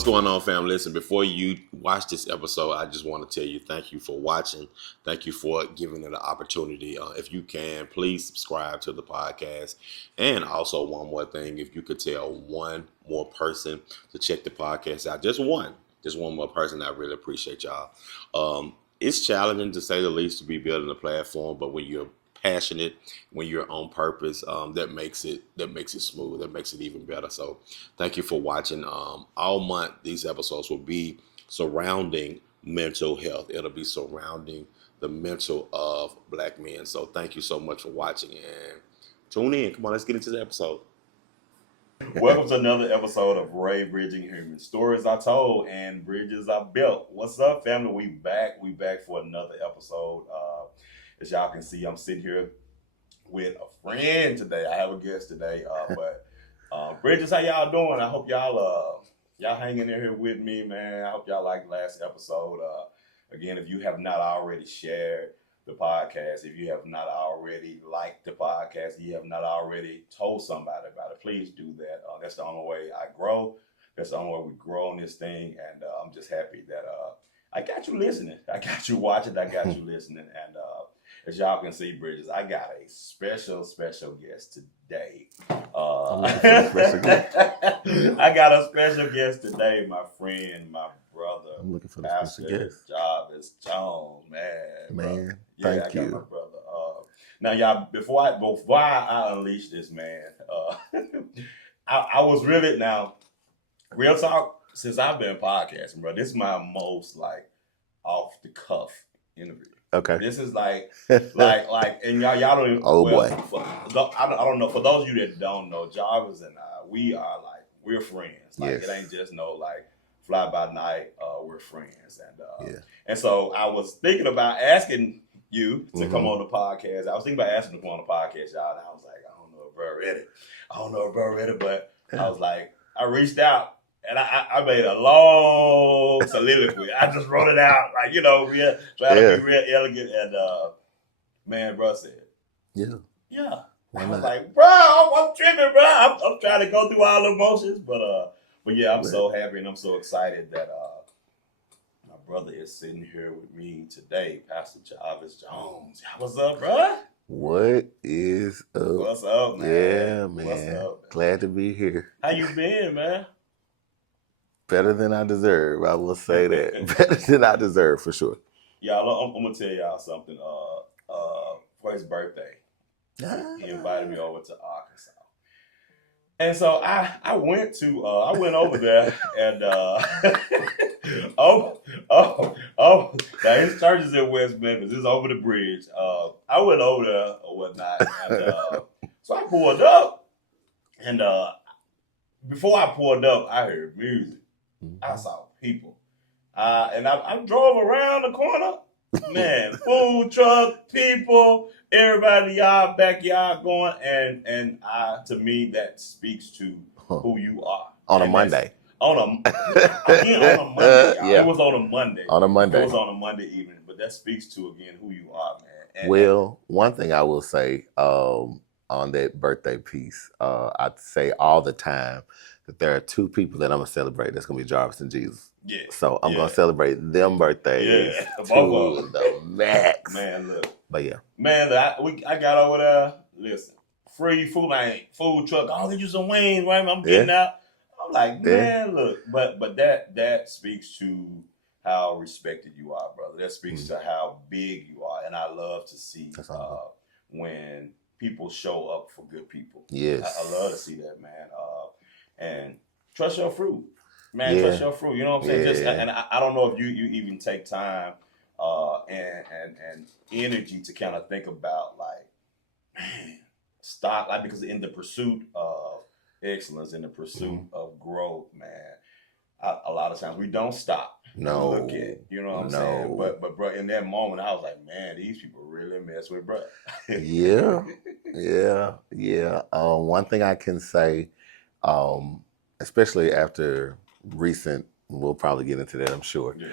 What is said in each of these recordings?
What's going on, fam? Listen, before you watch this episode, I just want to tell you thank you for watching. Thank you for giving it an opportunity. If you can, please subscribe to the podcast. And also, one more thing, if you could tell one more person to check the podcast out, just one more person, I really appreciate y'all. It's challenging, to say the least, to be building a platform, but when you're passionate, when you're on purpose, that makes it smooth. That makes it even better. So thank you for watching. All month these episodes will be surrounding mental health. It'll be surrounding the mental of Black men. So thank you so much for watching, and tune in. Come on, let's get into the episode. Welcome to another episode of Raybridging Human. Stories I told and bridges I built. What's up, family? We back for another episode. As y'all can see, I'm sitting here with a friend today. I have a guest today, but Bridges, how y'all doing? I hope y'all hanging in here with me, man. I hope y'all liked last episode. Again, if you have not already shared the podcast, if you have not already liked the podcast, you have not already told somebody about it, please do that. That's the only way I grow. That's the only way we grow on this thing, and I'm just happy that I got you listening. I got you watching. I got you listening, and as y'all can see, Bridges, I got a special guest today. I got a special guest today, my friend, my brother. I'm looking for the Pastor special guest. Jarvis Jones, man. Thank you. Got my brother. Now, y'all, before I unleash this, man, I was really, now, real talk, since I've been podcasting, bro, this is my most, off the cuff interview. Okay. This is like, and y'all don't even. Oh, boy. I don't know. For those of you that don't know, Jarvis and I, we're friends. Yes. It ain't just fly by night. We're friends, yeah. And so I was thinking about asking you to come on the podcast. I was thinking about asking to come on the podcast, y'all. And I was like, I don't know if bro ready, but I was like, I reached out. And I made a long soliloquy. I just wrote it out, trying to be real elegant. And man, bro said, yeah. I was like, bro, I'm tripping, bro. I'm trying to go through all the emotions, but yeah, I'm so happy and I'm so excited that my brother is sitting here with me today, Pastor Jarvis Jones. What's up, bro? What is up? What's up, man? Yeah, man. What's up, man? Glad to be here. How you been, man? Better than I deserve. I will say that. Better than I deserve, for sure. Y'all, I'm gonna tell y'all something. For his birthday, he invited me over to Arkansas, and so I went over there, and now his church is in West Memphis. It's over the bridge. I went over there or whatnot, and so I pulled up, and before I pulled up, I heard music. I saw people. And I drove around the corner. Man, food truck, people, everybody in y'all backyard going. And to me, that speaks to who you are. On a Monday. On a Monday. Yeah. It was on a Monday. On a Monday. It was on a Monday evening. But that speaks to, again, who you are, man. And one thing I will say on that birthday piece, I say all the time, that there are two people that I'm going to celebrate. That's going to be Jarvis and Jesus. Yeah. So I'm going to celebrate them birthdays to the max. Man, look. But yeah. Man, I got over there. Listen, free food, food truck. I'll get you some wings, right? I'm getting out. I'm like, man, look. But that speaks to how respected you are, brother. That speaks to how big you are. And I love to see when people show up for good people. Yes. I love to see that, man. And trust your fruit, man. Trust your fruit. You know what I'm saying? Yeah. Just and I don't know if you even take time and energy to kind of think about stop, because in the pursuit of excellence, in the pursuit of growth, man. A lot of times we don't stop. No. Look at, you know what I'm saying? But bro, in that moment, I was like, man, these people really mess with bro. Yeah. One thing I can say, especially after recent, we'll probably get into that, I'm sure. Yeah.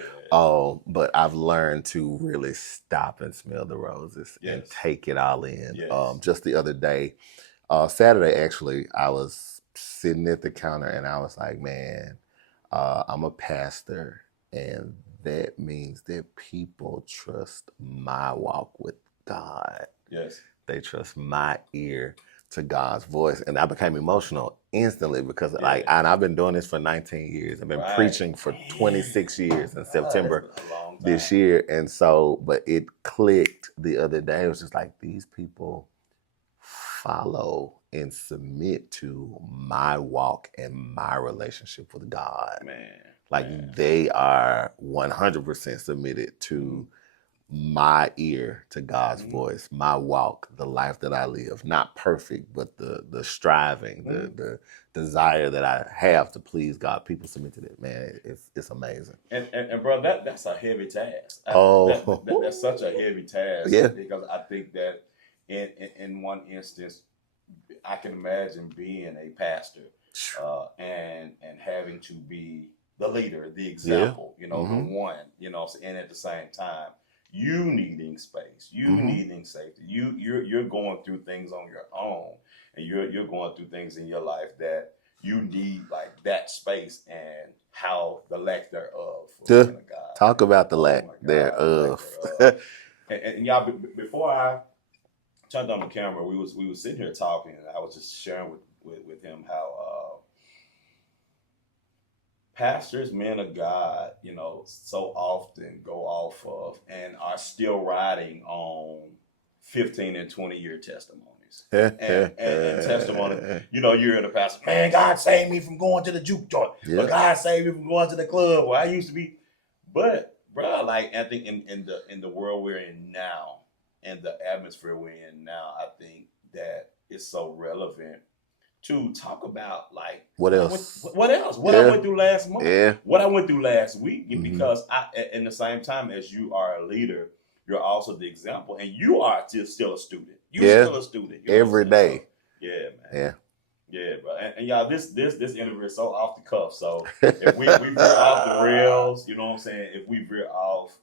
But I've learned to really stop and smell the roses and take it all in. Yes. Just the other day, Saturday actually, I was sitting at the counter and I was like, man, I'm a pastor, and that means that people trust my walk with God. Yes. They trust my ear to God's voice. And I became emotional instantly because I've been doing this for 19 years. I've been preaching for 26 years in September this year. And so, but it clicked the other day. It was just like, these people follow and submit to my walk and my relationship with God. They are 100% submitted to my ear to God's voice, my walk, the life that I live. Not perfect, but the striving, the desire that I have to please God. People submit to that, man. It's amazing. And bro, that's a heavy task. That's such a heavy task. Yeah. Because I think that in one instance, I can imagine being a pastor and having to be the leader, the example, the one, and at the same time, you needing space, you needing safety, you're going through things on your own, and you're going through things in your life that you need, like that space, and how the lack thereof. God. Talk about the lack thereof. And y'all, before I turned on the camera, we was sitting here talking, and I was just sharing with him how pastors, men of God, so often go off of and are still riding on 15 and 20-year testimonies. and testimony. You're in the pastor, man, God saved me from going to the juke joint. Or God saved me from going to the club where I used to be. But, bro, like, I think in the world we're in now, and the atmosphere we're in now, I think that it's so relevant to talk about, like, what else? What I went through last month, what I went through last week, because in the same time as you are a leader, you're also the example, and you are still a student. You're still a student every day. So, yeah, man. Yeah, bro. And y'all, this interview is so off the cuff. So if we veer off the rails, you know what I'm saying? If we veer off,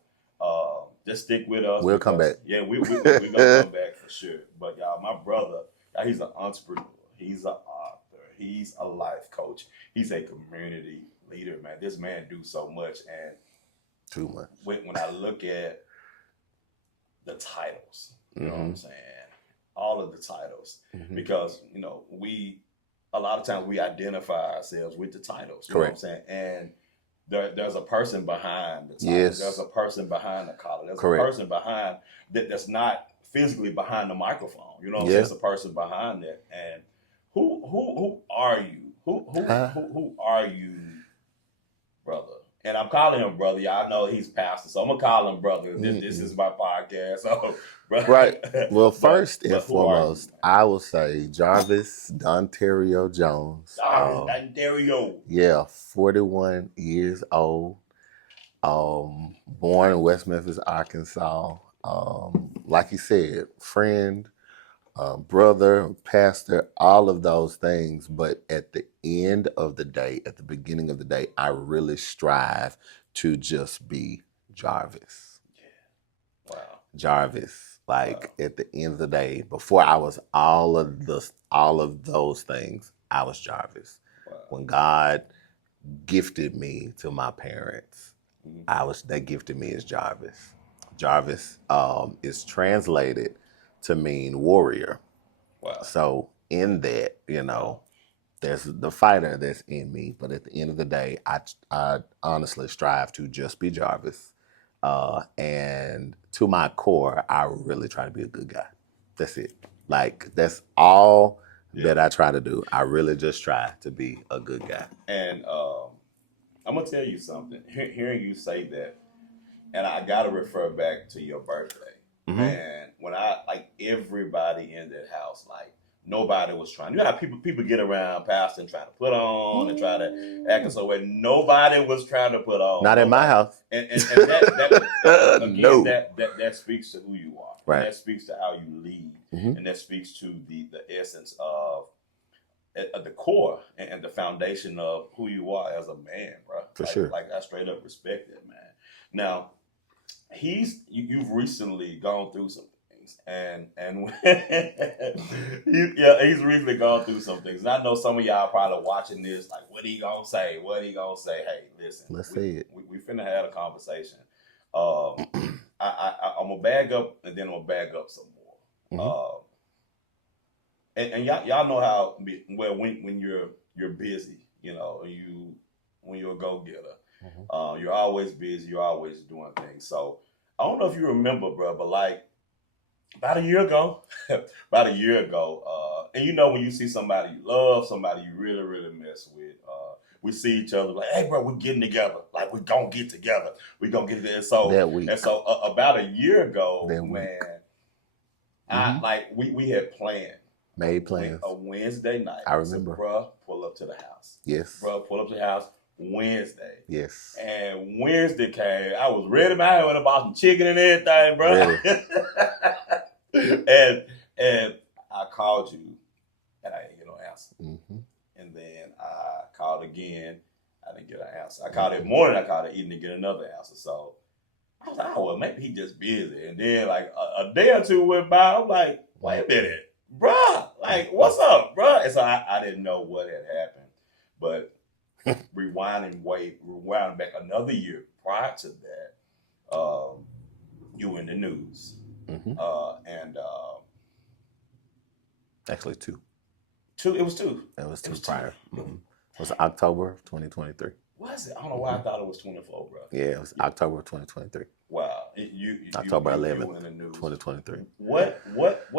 just stick with us. We'll come back. Yeah, we're gonna come back for sure. But y'all, my brother, he's an entrepreneur. He's an author. He's a life coach. He's a community leader, man. This man do so much, and too much. When I look at the titles, you know what I'm saying? All of the titles, because a lot of times we identify ourselves with the titles. You know what I'm saying? And there's a person behind the title. Yes. There's a person behind the collar. There's a person behind that's not physically behind the microphone. You know what I'm saying? There's a person behind that. And who are you? Who are you, brother? And I'm calling him brother. Y'all know he's pastor, so I'm gonna call him brother. This is my podcast. So, brother. Right. Well, first and foremost, I will say Jarvis Dontario Jones. Dontario. Yeah, 41 years old. Born in West Memphis, Arkansas. Like you said, friend, brother, pastor, all of those things. But at the end of the day, at the beginning of the day, I really strive to just be Jarvis. Yeah. Wow. Jarvis. At the end of the day, before I was all of those things, I was Jarvis. Wow. When God gifted me to my parents, they gifted me as Jarvis. Jarvis is translated to mean warrior. Wow. So in that, there's the fighter that's in me. But at the end of the day, I honestly strive to just be Jarvis. And to my core, I really try to be a good guy. That's it. That's all that I try to do. I really just try to be a good guy. And I'm going to tell you something. Hearing you say that, and I got to refer back to your birthday. And when everybody in that house, nobody was trying. You know how people get around pastor and try to put on and try to act so way. Nobody was trying to put on. Not in my house. And that again, no. that speaks to who you are. Right. That speaks to how you lead. And that speaks to the essence of the core and the foundation of who you are as a man, bro. For sure. I straight up respect that, man. Now, you've recently gone through some things. things, and he's recently gone through some things. And I know some of y'all probably watching this, like, what he gonna say? What he gonna say? Hey, listen, Let's say it. We finna have a conversation. I'm gonna bag up, and then I'm gonna bag up some more. And y'all know how when you're busy, you know, when you're a go-getter, you're always busy, you're always doing things. So I don't know if you remember, bro, but like about a year ago, and you know when you see somebody you love, somebody you really, really mess with, we see each other like, hey, bro, we're getting together. Like, we're gonna get together. We're gonna get there. So that week. And so about a year ago, that week. we had planned. Made plans. A Wednesday night. I remember. Said, bruh, pull up to the house. Yes. Bruh, pull up to the house Wednesday. Yes. And Wednesday came. I was ready. I had about some chicken and everything, bro. and I called you, and I didn't get no answer. And then I called again. I didn't get an answer. I called that morning. I called it evening to get another answer. So I was like, oh, well, maybe he just busy. And then like a day or two went by. I'm like, wait a minute. Bruh, like, what's up, bruh? And so I didn't know what had happened. But rewinding back another year prior to that, you were in the news. Actually, two. It was two. It was two prior. It was October of 2023. Was it? I don't know why I thought it was 24, bro. Yeah, it was October of 2023. Wow. October 11th, 2023. What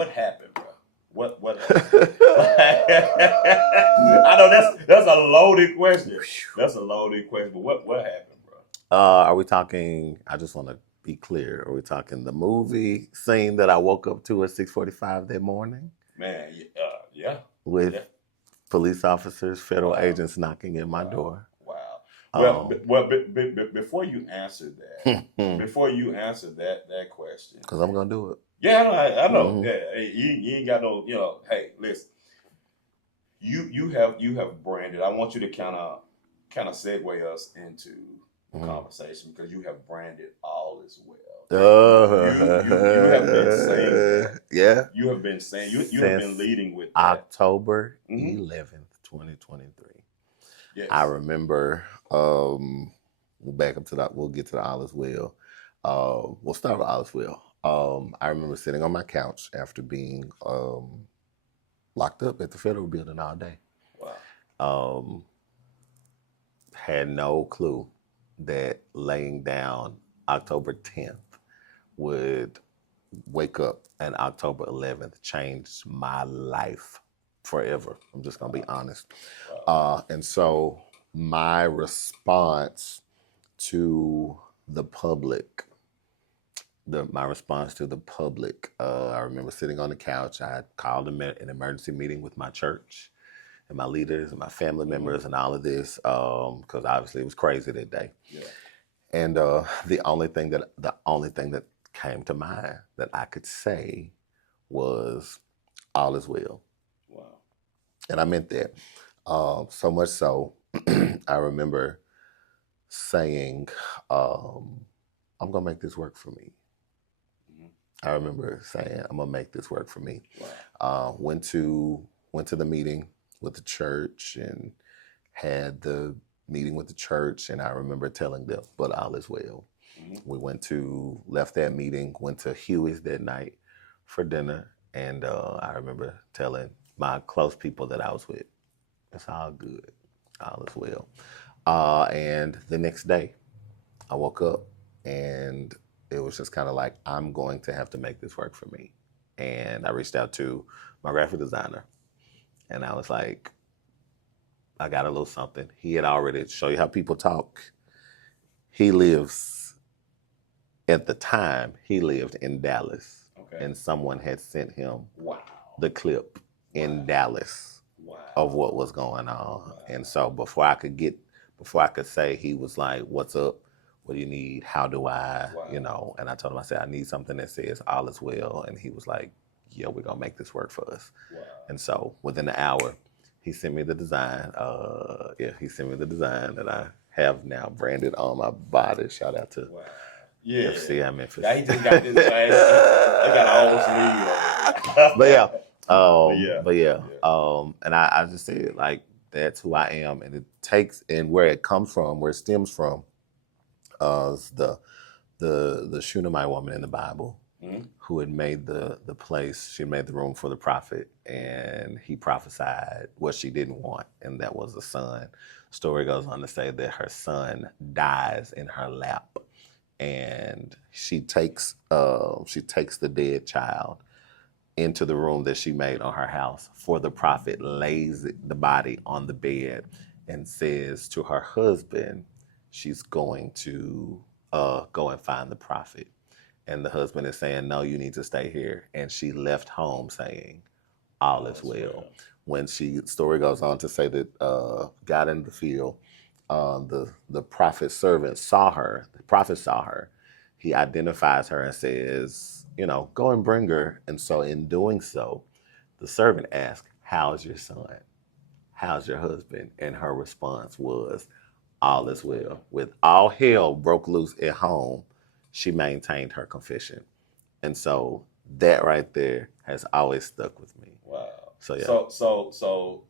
happened, bro? What happened? I know that's a loaded question. That's a loaded question. But what happened, bro? Are we talking? I just want to be clear. Are we talking the movie scene that I woke up to at 6:45 that morning? Man, yeah. With police officers, federal agents knocking at my door. Wow. Well, before you answer that, that question, because I'm gonna do it. Yeah, I know. Yeah, you ain't got no. You know, hey, listen. You have branded. I want you to kind of segue us into the conversation because you have branded all as well. You have been saying. Yeah. You have been saying. You have been leading with that. October 11th, 2023. Yes. I remember. We'll back up to that. We'll get to the all is well. We'll start with all is well. I remember sitting on my couch after being locked up at the federal building all day. Wow. Had no clue that laying down October 10th would wake up and October 11th changed my life forever. I'm just going to be honest. Wow. And so my response to the public, I remember sitting on the couch. I had called an emergency meeting with my church and my leaders and my family members and all of this, because obviously it was crazy that day. Yeah. And the only thing that came to mind that I could say was, all is well. Wow. And I meant that. So much so, I remember saying, I'm going to make this work for me. I remember saying, I'm going to make this work for me. Wow. Went to the meeting with the church and had the meeting with the church. And I remember telling them, but all is well. We left that meeting, went to Huey's that night for dinner. And I remember telling my close people that I was with, it's all good. All is well. And the next day, I woke up and it was just kind of like, I'm going to have to make this work for me. And I reached out to my graphic designer and I was like, I got a little something. He had already, show you how people talk. At the time, he lived in Dallas. Okay. And someone had sent him Wow. the clip in Dallas. Wow. Of what was going on. Wow. And so before I could say, he was like, what's up? What do you need? How do I, and I told him, I said, I need something that says all is well. And he was like, yeah, we're going to make this work for us. Wow. And so within an hour, he sent me the design. He sent me the design that I have now branded on my body. Shout out to FCI Memphis. He just got this I got a whole sleeve. And I just said, like, that's who I am, and it takes, and where it comes from, where it stems from, is the Shunammite woman in the Bible, who had made the place, she made the room for the prophet, and he prophesied what she didn't want, and that was a son. Story goes on to say that her son dies in her lap, and she takes the dead child into the room that she made on her house for the prophet, lays the body on the bed, and says to her husband, she's going to go and find the prophet. And the husband is saying, no, you need to stay here. And she left home saying, all is well. When story goes on to say that got in the field, the prophet's servant saw her, the prophet saw her. He identifies her and says, go and bring her. And so in doing so, the servant asked, how's your son? How's your husband? And her response was, all is well. With all hell broke loose at home, she maintained her confession. And so that right there has always stuck with me. Wow. So yeah. So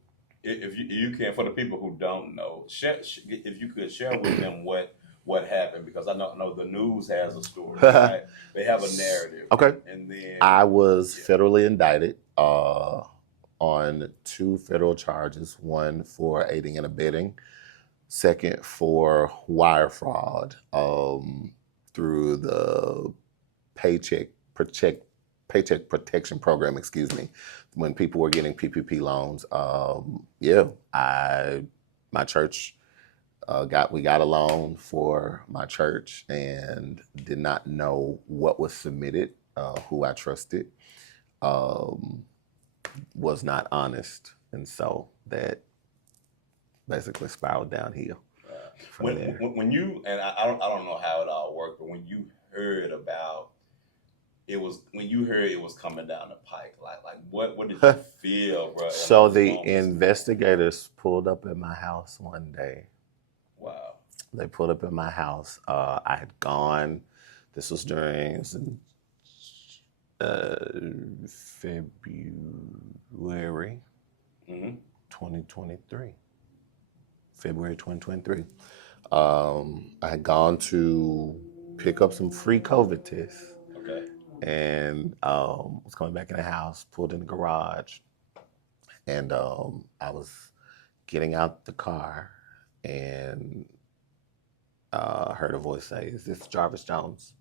if you can, for the people who don't know, if you could share with them what happened, because I know the news has a story, right? They have a narrative. Okay. And then I was federally indicted on 2 federal charges, one for aiding and abetting, second for wire fraud through the Paycheck Protection Program, when people were getting PPP loans. My church we got a loan for my church and did not know what was submitted, who I trusted was not honest, and so that basically spiraled downhill. When you, and I don't know how it all worked, but when you heard about it was coming down the pike, like what did you feel, bro? So the investigators pulled up at my house one day. Wow. They pulled up at my house. I had gone. This was during February 2023. February 2023. I had gone to pick up some free COVID tests. Okay. And was coming back in the house, pulled in the garage, and I was getting out the car and heard a voice say, "Is this Jarvis Jones?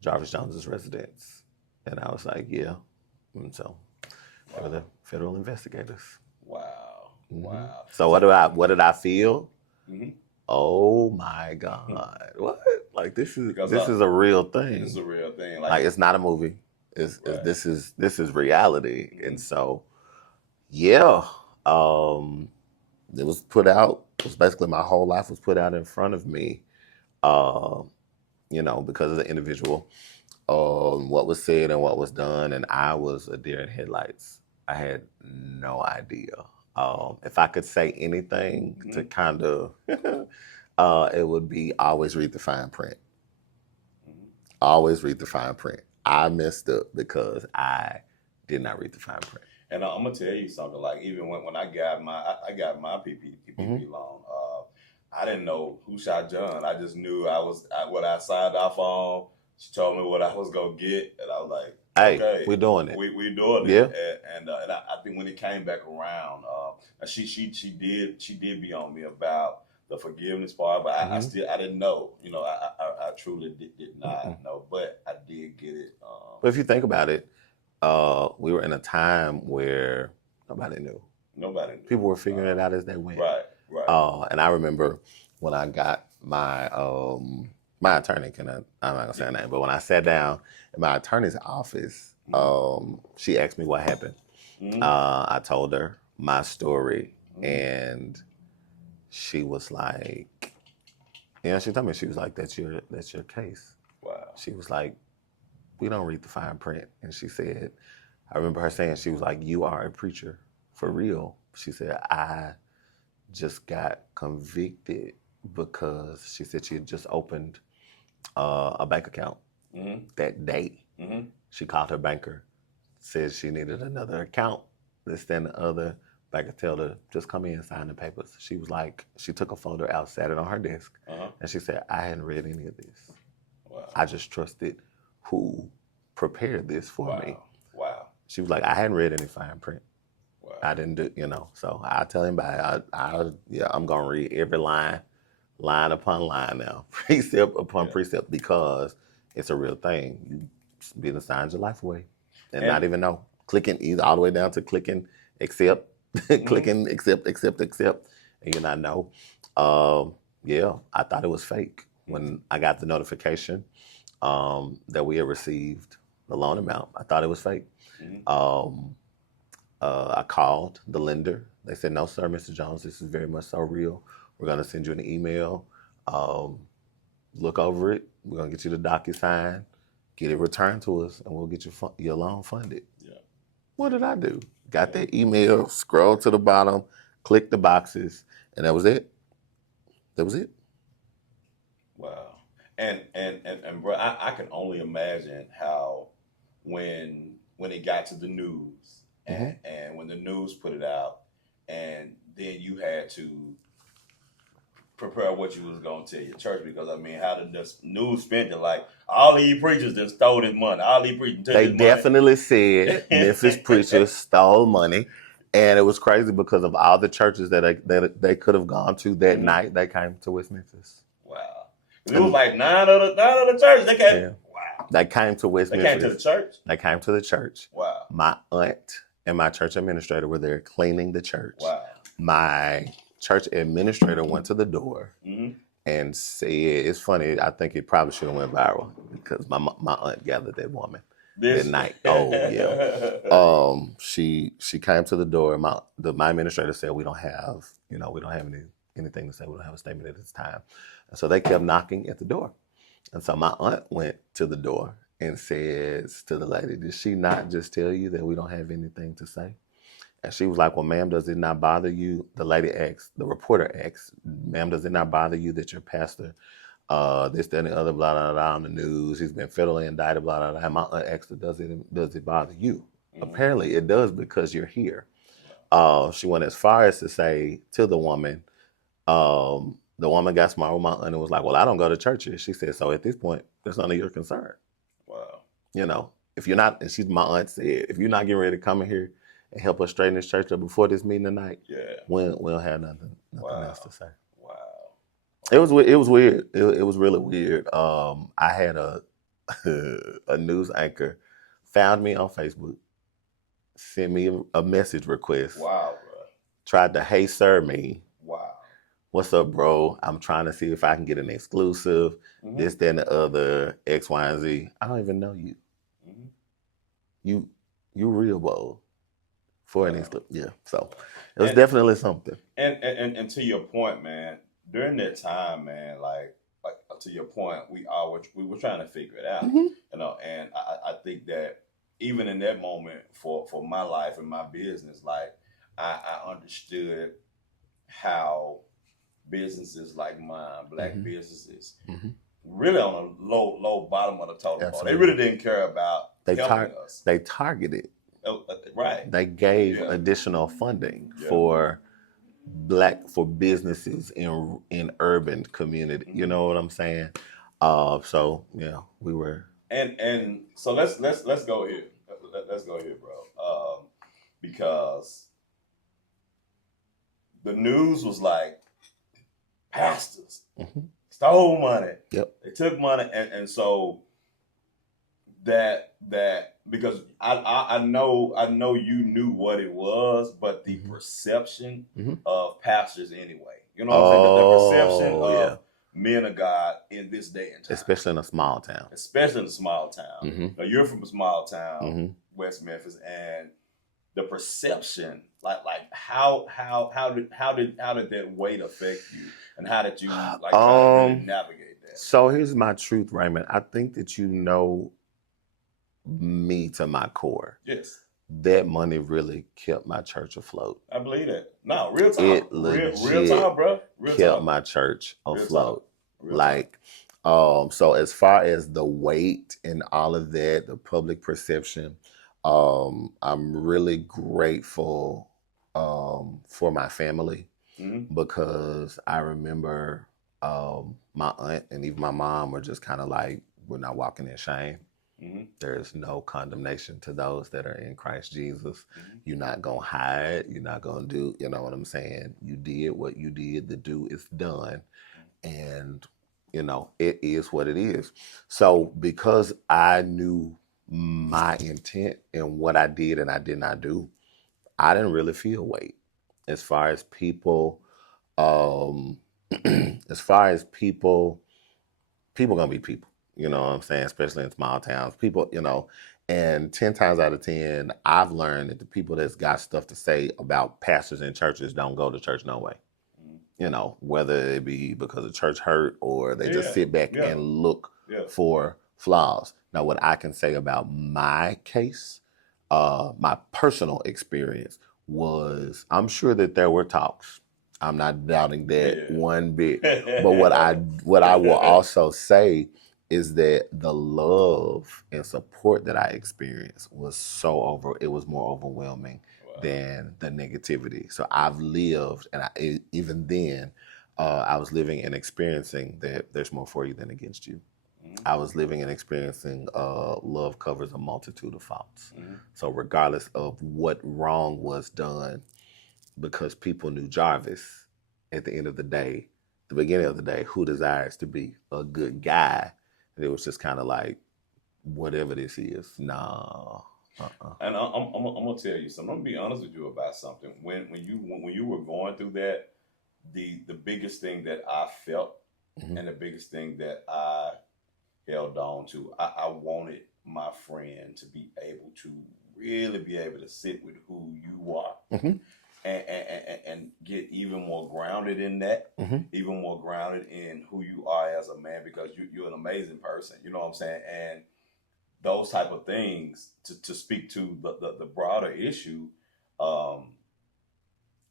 Jarvis Jones's residence?" And I was like, "Yeah." And so, for the federal investigators. Wow. Mm-hmm. Wow. So what did I feel? Mm-hmm. Oh my God! What? Like this is a real thing. This is a real thing. Like it's not a movie. This is reality. Mm-hmm. And so, yeah, it was put out. It was basically my whole life was put out in front of me. Because of the individual, what was said and what was done, and I was a deer in headlights. I had no idea. If I could say anything to kind of, it would be always read the fine print. Always read the fine print. I messed up because I did not read the fine print. And I'm gonna tell you something. Like even when I got my PPP loan, I didn't know who shot John. I just knew what I signed off on. She told me what I was gonna get, and I was like, "Hey, okay, we're doing it. We're doing it." Yeah. And I think when it came back around, she did be on me about the forgiveness part, but I didn't know. I truly did not know, but I did get it. But if you think about it, we were in a time where nobody knew. People were figuring it out as they went. Right. And I remember when I got my my attorney, I'm not gonna say her name, but when I sat down in my attorney's office, she asked me what happened. I told her my story, and she was like, she told me, she was like, that's your case. Wow. She was like, we don't read the fine print. And she said, I remember her saying, she was like, you are a preacher for real. She said, I just got convicted because she said she had just opened a bank account that day. Mm-hmm. She called her banker, said she needed another account. This, then the other. Banker told her, just come in and sign the papers. She was like, she took a folder out, sat it on her desk, and she said, I hadn't read any of this. Wow. I just trusted who prepared this for me. Wow. She was like, I hadn't read any fine print. Wow. I didn't do, so I tell him about it. I'm going to read every line upon line now, precept upon precept, because it's a real thing. You be to sign your life away and not even know. Clicking either all the way down to clicking accept, clicking accept, and you not know. I thought it was fake when I got the notification that we had received the loan amount. I thought it was fake. I called the lender. They said, no, sir, Mr. Jones, this is very much so real. We're going to send you an email. Look over it. We're going to get you the DocuSign, get it returned to us, and we'll get your loan funded. Yeah. What did I do? Got that email, scrolled to the bottom, clicked the boxes, and that was it. That was it. Wow. And bro, I can only imagine how when it got to the news and when the news put it out, and then you had to prepare what you was gonna tell your church, because I mean, how did the news spent it? Like, all these preachers that stole his money. All these preachers took his money. They definitely said Memphis preachers stole money, and it was crazy because of all the churches that they could have gone to that night. They came to West Memphis. Wow, it was like nine other churches. They came. Yeah. Wow, they came to West Memphis. They came to the church. They came to the church. Wow, my aunt and my church administrator were there cleaning the church. Wow, my church administrator went to the door and said, it's funny, I think it probably should have went viral because my aunt gathered that woman that night. Oh yeah. She came to the door. My administrator said, we don't have anything to say. We don't have a statement at this time. And so they kept knocking at the door. And so my aunt went to the door and says to the lady, did she not just tell you that we don't have anything to say? And she was like, well, ma'am, does it not bother you? The lady asked, the reporter asked, ma'am, does it not bother you that your pastor, this, that, and the other, blah, blah, blah, on the news, he's been federally indicted, blah, blah, blah. And my aunt asked her, does it bother you? Apparently it does, because you're here. She went as far as to say to the woman, the woman got smart with my aunt and was like, well, I don't go to churches. She said, so at this point, that's none of your concern. Wow. If you're not, and my aunt said, if you're not getting ready to come in here and help us straighten this church up before this meeting tonight, we don't have nothing else to say. Wow. It was weird. It was really weird. I had a news anchor found me on Facebook, sent me a message request. Wow, bro. Tried to hey sir me. Wow. What's up, bro? I'm trying to see if I can get an exclusive. This, that, and the other, X, Y, and Z. I don't even know you. You real bold for an exclusive. Yeah. So it was definitely something. And to your point, man, during that time, man, like to your point, we were trying to figure it out. And I think that even in that moment for my life and my business, like I understood how businesses like mine, black businesses, really on a low bottom of the totem pole. They really didn't care about helping us. They targeted. Right. They gave additional funding for businesses in urban community. You know what I'm saying? So yeah, we were. And so let's go here. Let's go here, bro. Because the news was like, pastors stole money. Yep. They took money, and so that because I know you knew what it was, but the perception of pastors anyway. You know what I'm saying? The perception of men of God in this day and time. Especially in a small town. Now, you're from a small town, West Memphis, and the perception, like how did that weight affect you, and how did you try to really navigate that? So here's my truth, Raymond. I think that you know me to my core. Yes. That money really kept my church afloat. I believe that. No, real talk. It legit real talk, bro. Kept my church afloat. So as far as the weight and all of that, the public perception, I'm really grateful for my family because I remember my aunt and even my mom were just kind of like, we're not walking in shame. There's no condemnation to those that are in Christ Jesus. You're not going to hide. You're not going to do, you know what I'm saying? You did what you did. The do is done. And, you know, it is what it is. So because I knew my intent and what I did and I did not do, I didn't really feel weight. As far as people, people gonna be people. You know what I'm saying? Especially in small towns. People, you know, and 10 times out of 10, I've learned that the people that's got stuff to say about pastors and churches don't go to church no way. You know, whether it be because the church hurt or they just sit back and look for flaws. Now, what I can say about my case, my personal experience was, I'm sure that there were talks. I'm not doubting that one bit. But what I will also say is that the love and support that I experienced was it was more overwhelming than the negativity. So I've lived, and even then, I was living and experiencing that there's more for you than against you. I was living and experiencing love covers a multitude of faults. So regardless of what wrong was done, because people knew Jarvis, at the end of the day, the beginning of the day, who desires to be a good guy? And it was just kind of like, whatever this is, nah. And I'm gonna tell you something. I'm gonna be honest with you about something. When you were going through that, the biggest thing that I felt and the biggest thing that I held on to, I wanted my friend to be able to really be able to sit with who you are and get even more grounded in that, even more grounded in who you are as a man, because you're an amazing person. You know what I'm saying? And those type of things, to speak to the broader issue,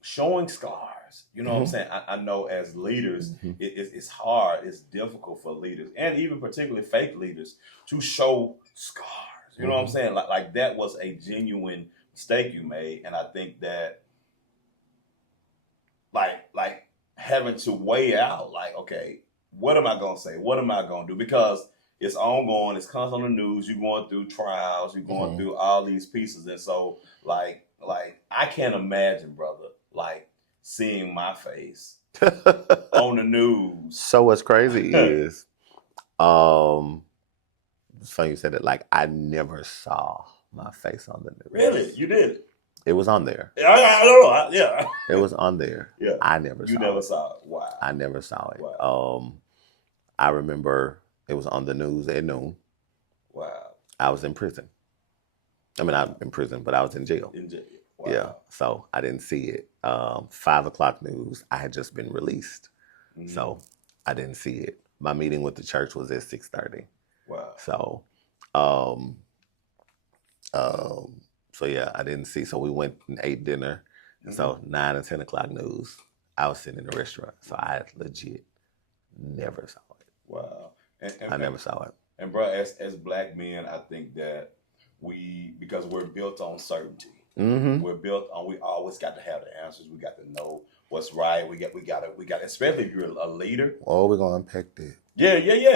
showing scars. You know what I'm saying? I know as leaders, it's hard, it's difficult for leaders, and even particularly fake leaders, to show scars. You know what I'm saying? Like that was a genuine mistake you made, and I think that like having to weigh out, like, okay, what am I gonna say? What am I gonna do? Because it's ongoing, it's constant on the news, you're going through trials, you're going through all these pieces. And so like I can't imagine, brother, like seeing my face on the news. So what's crazy is, so you said it, like I never saw my face on the news. Really? You did? It was on there. I don't know. Yeah. It was on there. Yeah. I never saw it. You never saw it. Wow. I never saw it. Wow. I remember it was on the news at noon. Wow. I was in prison. I mean, not in prison, but I was in jail. In jail. Wow. Yeah. So I didn't see it. 5 o'clock news. I had just been released. So I didn't see it. My meeting with the church was at 6:30. Wow. So, so yeah, I didn't see. So we went and ate dinner. And so 9 and 10 o'clock news, I was sitting in a restaurant. So I legit never saw it. Wow. I never saw it. And bro, as black men, I think that because we're built on certainty. We're built on, we always got to have the answers. We got to know what's right. We got to, especially if you're a leader. Oh, we're gonna unpack that. Yeah. We're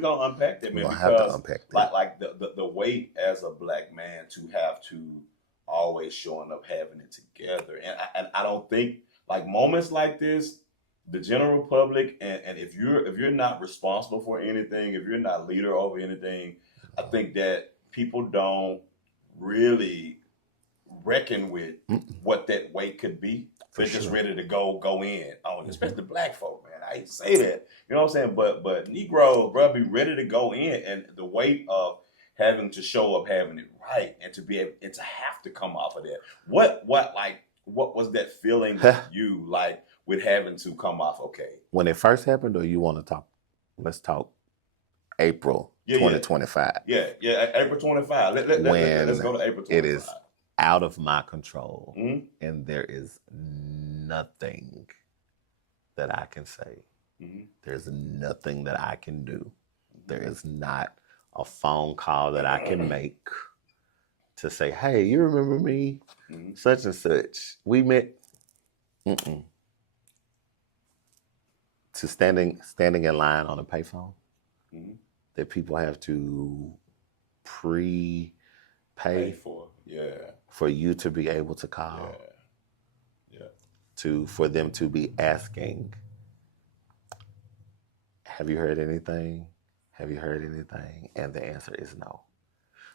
gonna unpack that, man. We're gonna have to unpack that. Like the weight as a black man to have to always showing up, having it together. And I don't think, like, moments like this, the general public, and if you're not responsible for anything, if you're not leader over anything, I think that people don't really reckon with what that weight could be. They're just ready to go in on it, especially black folk, man. I hate to say that, you know what I'm saying? But Negroes, bro, be ready to go in, and the weight of having to show up, having it right, and to be able and to have to come off of that. What was that feeling with you, like, with having to come off? Okay, when it first happened, or you want to talk? Let's talk April 2025. Yeah, April 25. Let's go to April 25. It is out of my control, and there is nothing that I can say There's nothing that I can do. There is not a phone call that I can make to say, hey, you remember me? Such and such. We met. Mm-mm. To standing in line on a payphone that people have to pay for you to be able to call. For them to be asking, have you heard anything? Have you heard anything? And the answer is no.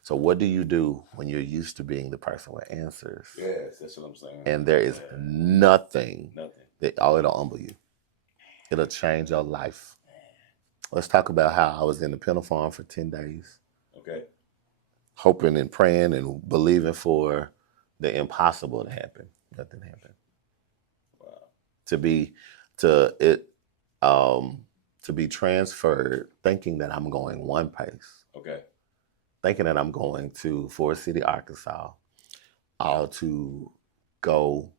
So what do you do when you're used to being the person with answers? Yes, that's what I'm saying. And there is nothing that it'll humble you. It'll change your life. Let's talk about how I was in the penal farm for 10 days. Okay. Hoping and praying and believing for the impossible to happen. Nothing happened. Wow. To be transferred, thinking that I'm going one pace. Okay. Thinking that I'm going to Forest City, Arkansas, to go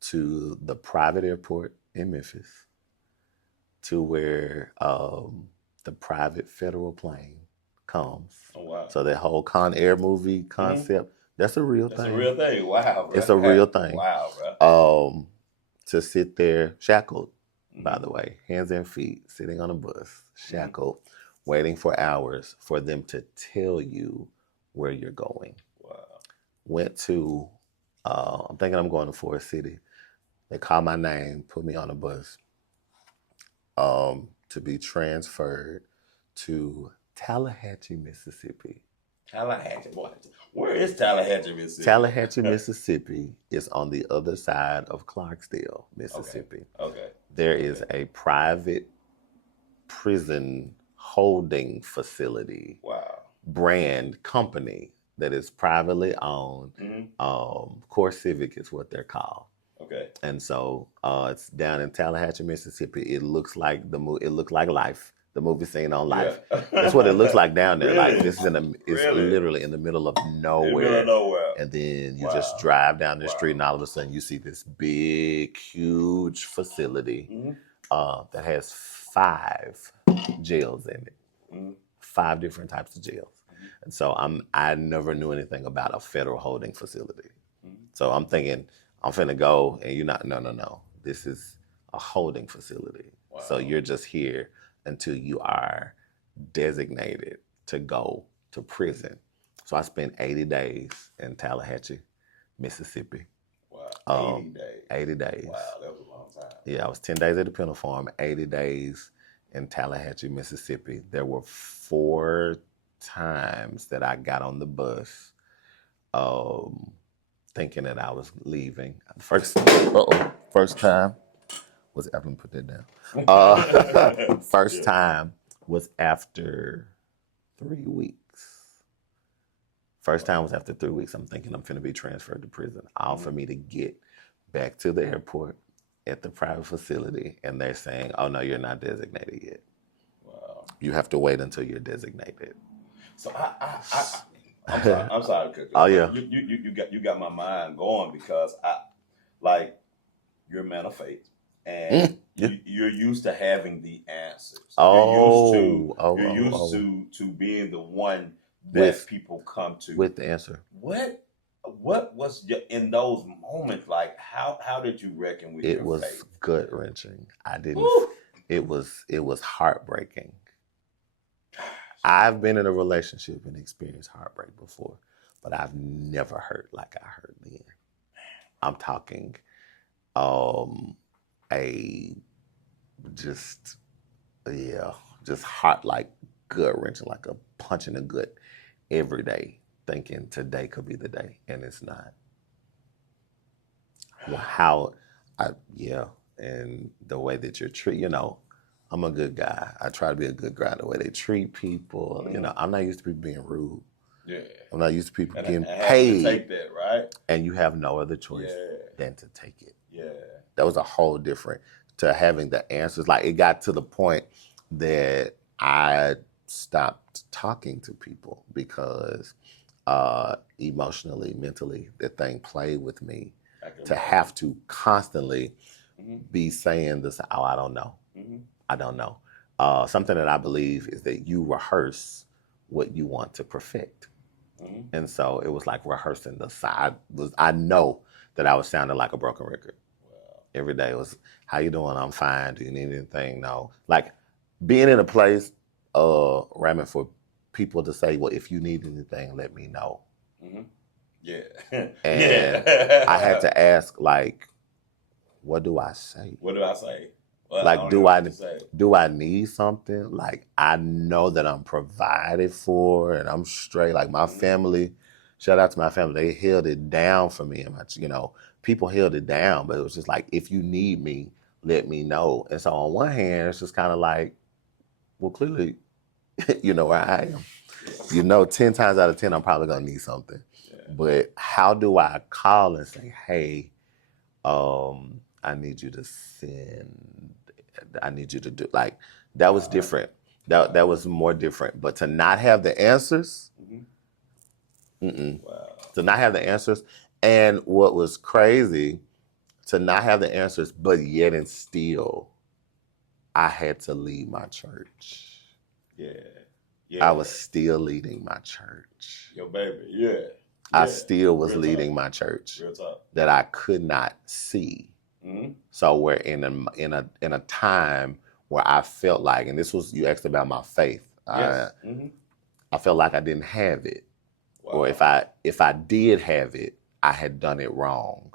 to the private airport in Memphis, to where the private federal plane comes. Oh, wow. So that whole Con Air movie concept, that's a real thing. That's a real thing. Wow, bro. It's a real thing. Wow, bro. To sit there shackled, by the way, hands and feet, sitting on a bus, shackled, waiting for hours for them to tell you where you're going. Wow. Went to, I'm thinking I'm going to Forest City. They called my name, put me on a bus to be transferred to Tallahatchie, Mississippi. Tallahatchie, boy. Where is Tallahatchie, Mississippi? Tallahatchie, Mississippi is on the other side of Clarksdale, Mississippi. Okay. There is a private prison holding facility, brand company that is privately owned. Core Civic is what they're called. Okay. And so it's down in Tallahatchie, Mississippi. It looks like it looked like Life, the movie scene on Life. Yeah. That's what it looks like down there. Really? Like this is it's literally in the middle of nowhere. In the middle of nowhere. And then you just drive down the street, and all of a sudden you see this big, huge facility that has 5 jails in it. 5 different types of jails. And so I never knew anything about a federal holding facility. So I'm thinking, I'm finna go, and you're not, no. This is a holding facility. Wow. So you're just here until you are designated to go to prison. So I spent 80 days in Tallahatchie, Mississippi. Wow, 80 days. 80 days. Wow, that was a long time. Yeah, I was 10 days at the penal farm, 80 days in Tallahatchie, Mississippi. There were 4 times that I got on the bus thinking that I was leaving. First time was, I'm gonna put that down. First time was after 3 weeks. First time was after 3 weeks. I'm thinking I'm finna be transferred to prison. All for me to get back to the airport at the private facility, and they're saying, "Oh no, you're not designated yet. Wow. You have to wait until you're designated." So I'm sorry, Cook. Oh yeah. You got my mind going because you're a man of faith, and you're used to having the answers. You're used to being the one that people come to with the answer. What was in those moments like? How did you reckon with your faith? It was gut wrenching. I didn't. Woo! It was heartbreaking. I've been in a relationship and experienced heartbreak before, but I've never hurt like I hurt then. I'm talking just heart, like gut wrenching, like a punch in the gut every day, thinking today could be the day, and it's not. And the way that you're treated, I'm a good guy. I try to be a good guy. The way they treat people, I'm not used to people being rude. Yeah. I'm not used to people getting paid. To take that, right? And you have no other choice than to take it. Yeah. That was a whole different to having the answers. Like it got to the point that I stopped talking to people because emotionally, mentally, that thing played with me to have to constantly be saying this, I don't know. I don't know. Something that I believe is that you rehearse what you want to perfect. And so it was like rehearsing the side. I know that I was sounding like a broken record. Wow. Every day it was, how you doing? I'm fine. Do you need anything? No. Like being in a place, ramming for people to say, well, if you need anything, let me know. Yeah. And yeah. I had to ask, like, what do I say? What do I say? Well, Like, do I need something? Like, I know that I'm provided for and I'm straight. Like my family, shout out to my family, they held it down for me. And people held it down, but it was just like, if you need me, let me know. And so on one hand, it's just kind of like, well, clearly, you know where I am. 10 times out of 10, I'm probably gonna need something. Yeah. But how do I call and say, hey, I need you to send, I need you to do, like, that was different. That was more different. But to not have the answers, to not have the answers, and what was crazy, to not have the answers, but yet and still, I had to lead my church. Yeah. I was still leading my church. Yo, baby, yeah. I still was leading my church that I could not see. So we're in a time where I felt like, and this was, you asked about my faith. Yes. I felt like I didn't have it, or if I did have it, I had done it wrong.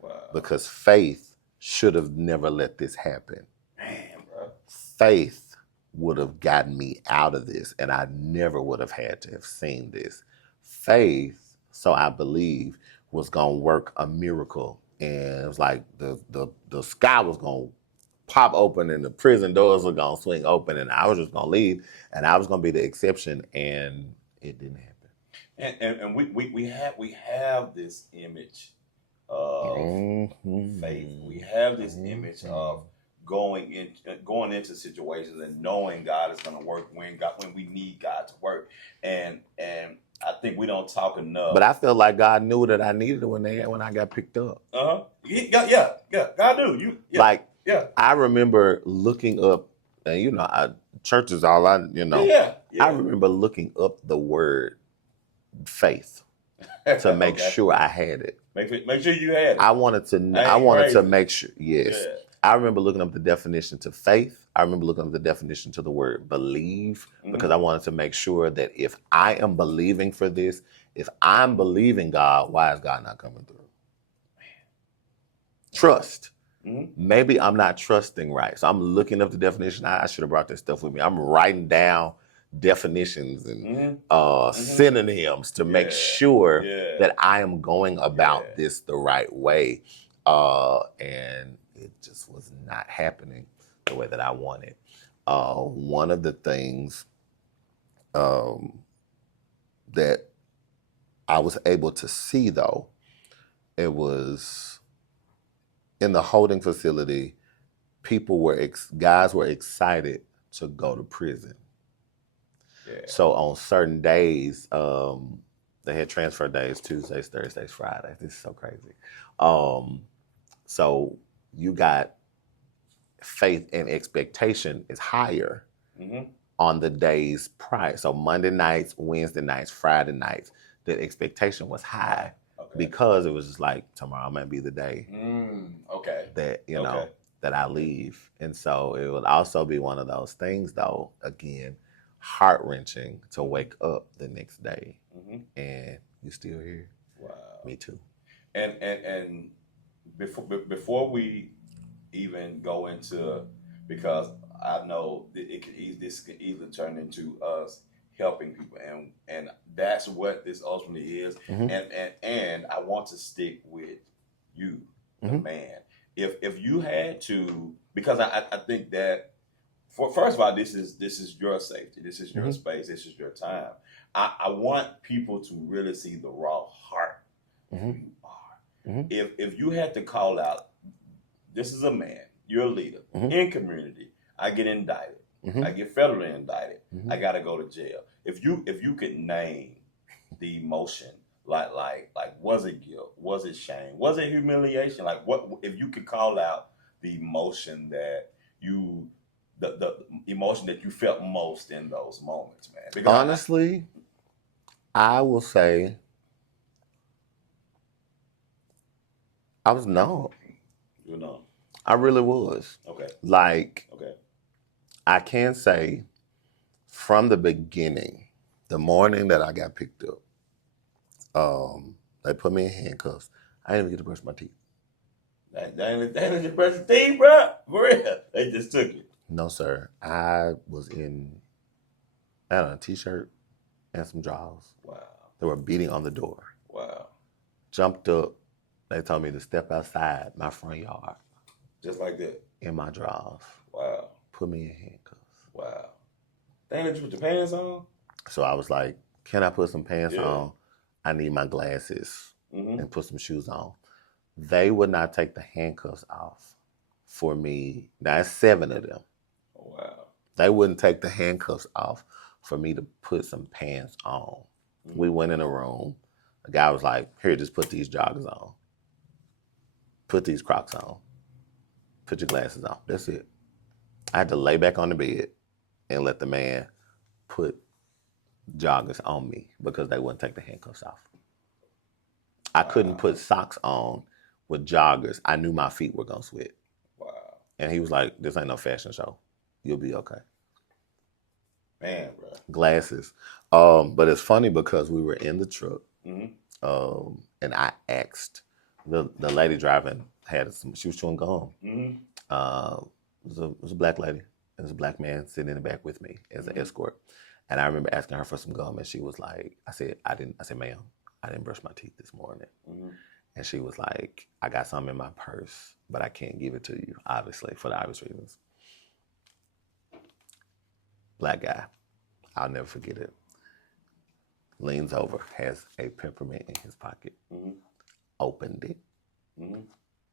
Wow. Because faith should have never let this happen. Man, bro. Faith would have gotten me out of this, and I never would have had to have seen this. Faith, so I believe, was gonna work a miracle. And it was like the sky was gonna pop open and the prison doors were gonna swing open and I was just gonna leave and I was gonna be the exception, and it didn't happen. And we have this image of faith. We have this image of going into situations and knowing God is gonna work when we need God to work. And I think we don't talk enough. But I feel like God knew that I needed it when I got picked up. Yeah. God knew you. I remember looking up, and church is all I. Yeah. I remember looking up the word faith to make sure I had it. Make sure you had it. I wanted to make sure. Yes. Yeah. I remember looking up the definition to faith. I remember looking up the definition to the word believe, because I wanted to make sure that if I am believing for this, if I'm believing God, why is God not coming through? Trust. Maybe I'm not trusting right. So I'm looking up the definition. I should have brought this stuff with me. I'm writing down definitions and synonyms to make sure that I am going about this the right way. And it just was not happening the way that I wanted. One of the things that I was able to see, though, it was in the holding facility, guys were excited to go to prison. Yeah. So on certain days, they had transfer days, Tuesdays, Thursdays, Fridays. This is so crazy. So you got faith and expectation is higher on the days prior. So Monday nights, Wednesday nights, Friday nights, the expectation was high because it was just like, tomorrow might be the day that, that I leave. And so it would also be one of those things, though, again, heart-wrenching to wake up the next day and you're still here. Wow. Me too. And before we even go into, because I know that this could easily turn into us helping people, and that's what this ultimately is. And I want to stick with you, the man. If you had to, because I think that first of all, this is your safety, this is your space, this is your time. I want people to really see the raw heart of who you are. If you had to call out, this is a man, you're a leader in community. I get indicted. I get federally indicted. I gotta go to jail. If you could name the emotion, like was it guilt? Was it shame? Was it humiliation? Like, what if you could call out the emotion that you the emotion that you felt most in those moments, man? Because honestly, I will say I was numb. You know. I really was. Okay. Like, Okay. I can say from the beginning, the morning that I got picked up, they put me in handcuffs. I didn't even get to brush my teeth. They didn't just brush your teeth, bro. For real. They just took it. No, sir. I was I had on a t-shirt and some drawers. Wow. They were beating on the door. Wow. Jumped up. They told me to step outside my front yard. Just like that. In my drawers. Wow. Put me in handcuffs. Wow. They didn't put your pants on? So I was like, can I put some pants on? I need my glasses and put some shoes on. They would not take the handcuffs off for me. Now, it's 7 of them. Oh, wow. They wouldn't take the handcuffs off for me to put some pants on. We went in a room. The guy was like, here, just put these joggers on. Put these Crocs on. Put your glasses on. That's it. I had to lay back on the bed and let the man put joggers on me because they wouldn't take the handcuffs off. I couldn't put socks on with joggers. I knew my feet were going to sweat. Wow. And he was like, this ain't no fashion show. You'll be okay. Man, bro. Glasses. But it's funny because we were in the truck Mm-hmm. and I asked the lady driving she was chewing gum. Mm-hmm. It was a black lady. There was a black man sitting in the back with me as an escort. And I remember asking her for some gum, and she was like, I said, ma'am, I didn't brush my teeth this morning. Mm-hmm. And she was like, I got something in my purse, but I can't give it to you, obviously, for the obvious reasons. Black guy, I'll never forget it. Leans over, has a peppermint in his pocket, opened it,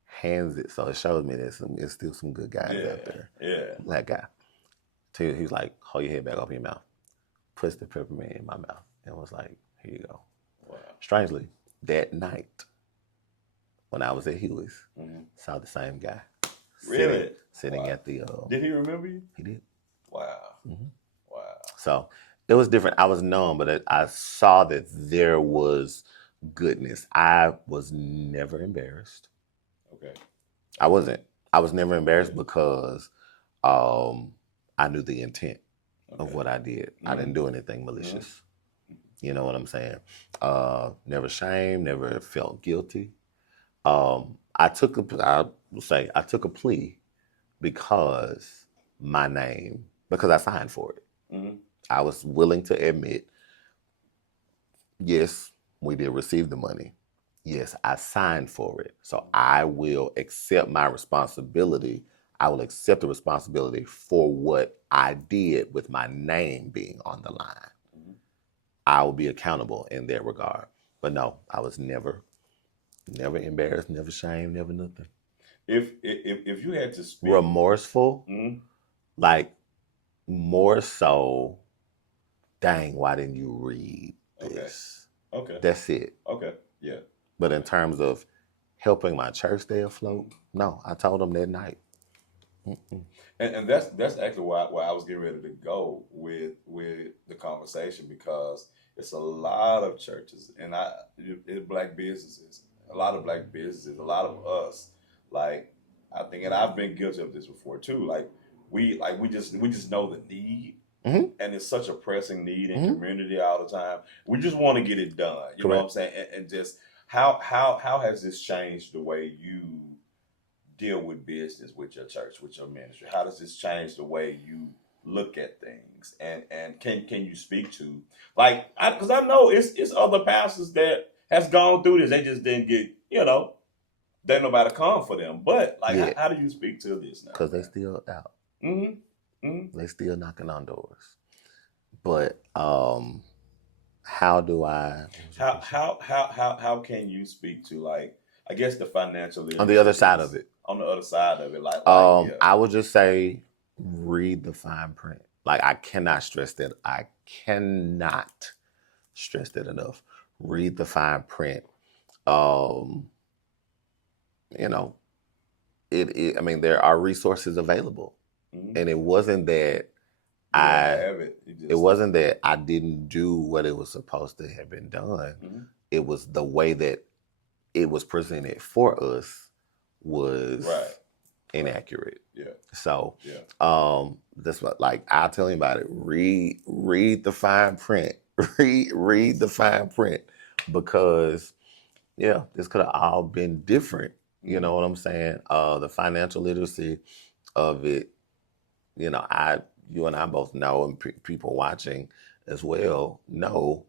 hands it. So it shows me there's still some good guys out there. Yeah. Black guy. He's like, hold your head back, open your mouth. Puts the peppermint in my mouth and was like, here you go. Wow. Strangely, that night, when I was at Huey's, saw the same guy. Really? Sitting at the... Did he remember you? He did. Wow. Mm-hmm. Wow. So it was different. I was numb, but I saw that there was goodness. I was never embarrassed. Okay. I wasn't. I was never embarrassed because I knew the intent of what I did. I didn't do anything malicious. You know what I'm saying? Never shamed, never felt guilty. I took a plea because I signed for it. I was willing to admit, yes, we did receive the money. Yes, I signed for it. So I will accept my responsibility. I will accept the responsibility for what I did with my name being on the line. I will be accountable in that regard. But no, I was never embarrassed, never shamed, never nothing. If you had to speak... Remorseful, like more so, dang, why didn't you read this? Okay. That's it. Okay, yeah. But in terms of helping my church stay afloat, no, I told them that night. And that's actually where I was getting ready to go with the conversation, because it's a lot of churches and it's black businesses, a lot of black businesses, a lot of us. Like, I think, and I've been guilty of this before too. Like we just know the need, and it's such a pressing need in community all the time. We just want to get it done. You know what I'm saying? And just how has this changed the way you deal with business, with your church, with your ministry? How does this change the way you look at things? And can you speak to, like, because I know it's other pastors that has gone through this. They just didn't get, didn't nobody come for them. But like, how do you speak to this now? Because they still out. They still knocking on doors. But how do I? How can you speak to, like, I guess the financial on the other side of it? On the other side of it, like I would just say, read the fine print. Like, I cannot stress that. I cannot stress that enough. Read the fine print. I mean, there are resources available. And it wasn't that it wasn't that I didn't do what it was supposed to have been done. It was the way that it was presented for us was inaccurate. So that's what, like, I'll tell anybody, read the fine print. read the fine print, because this could have all been different. You know what I'm saying? The financial literacy of it, you and I both know, and people watching as well know,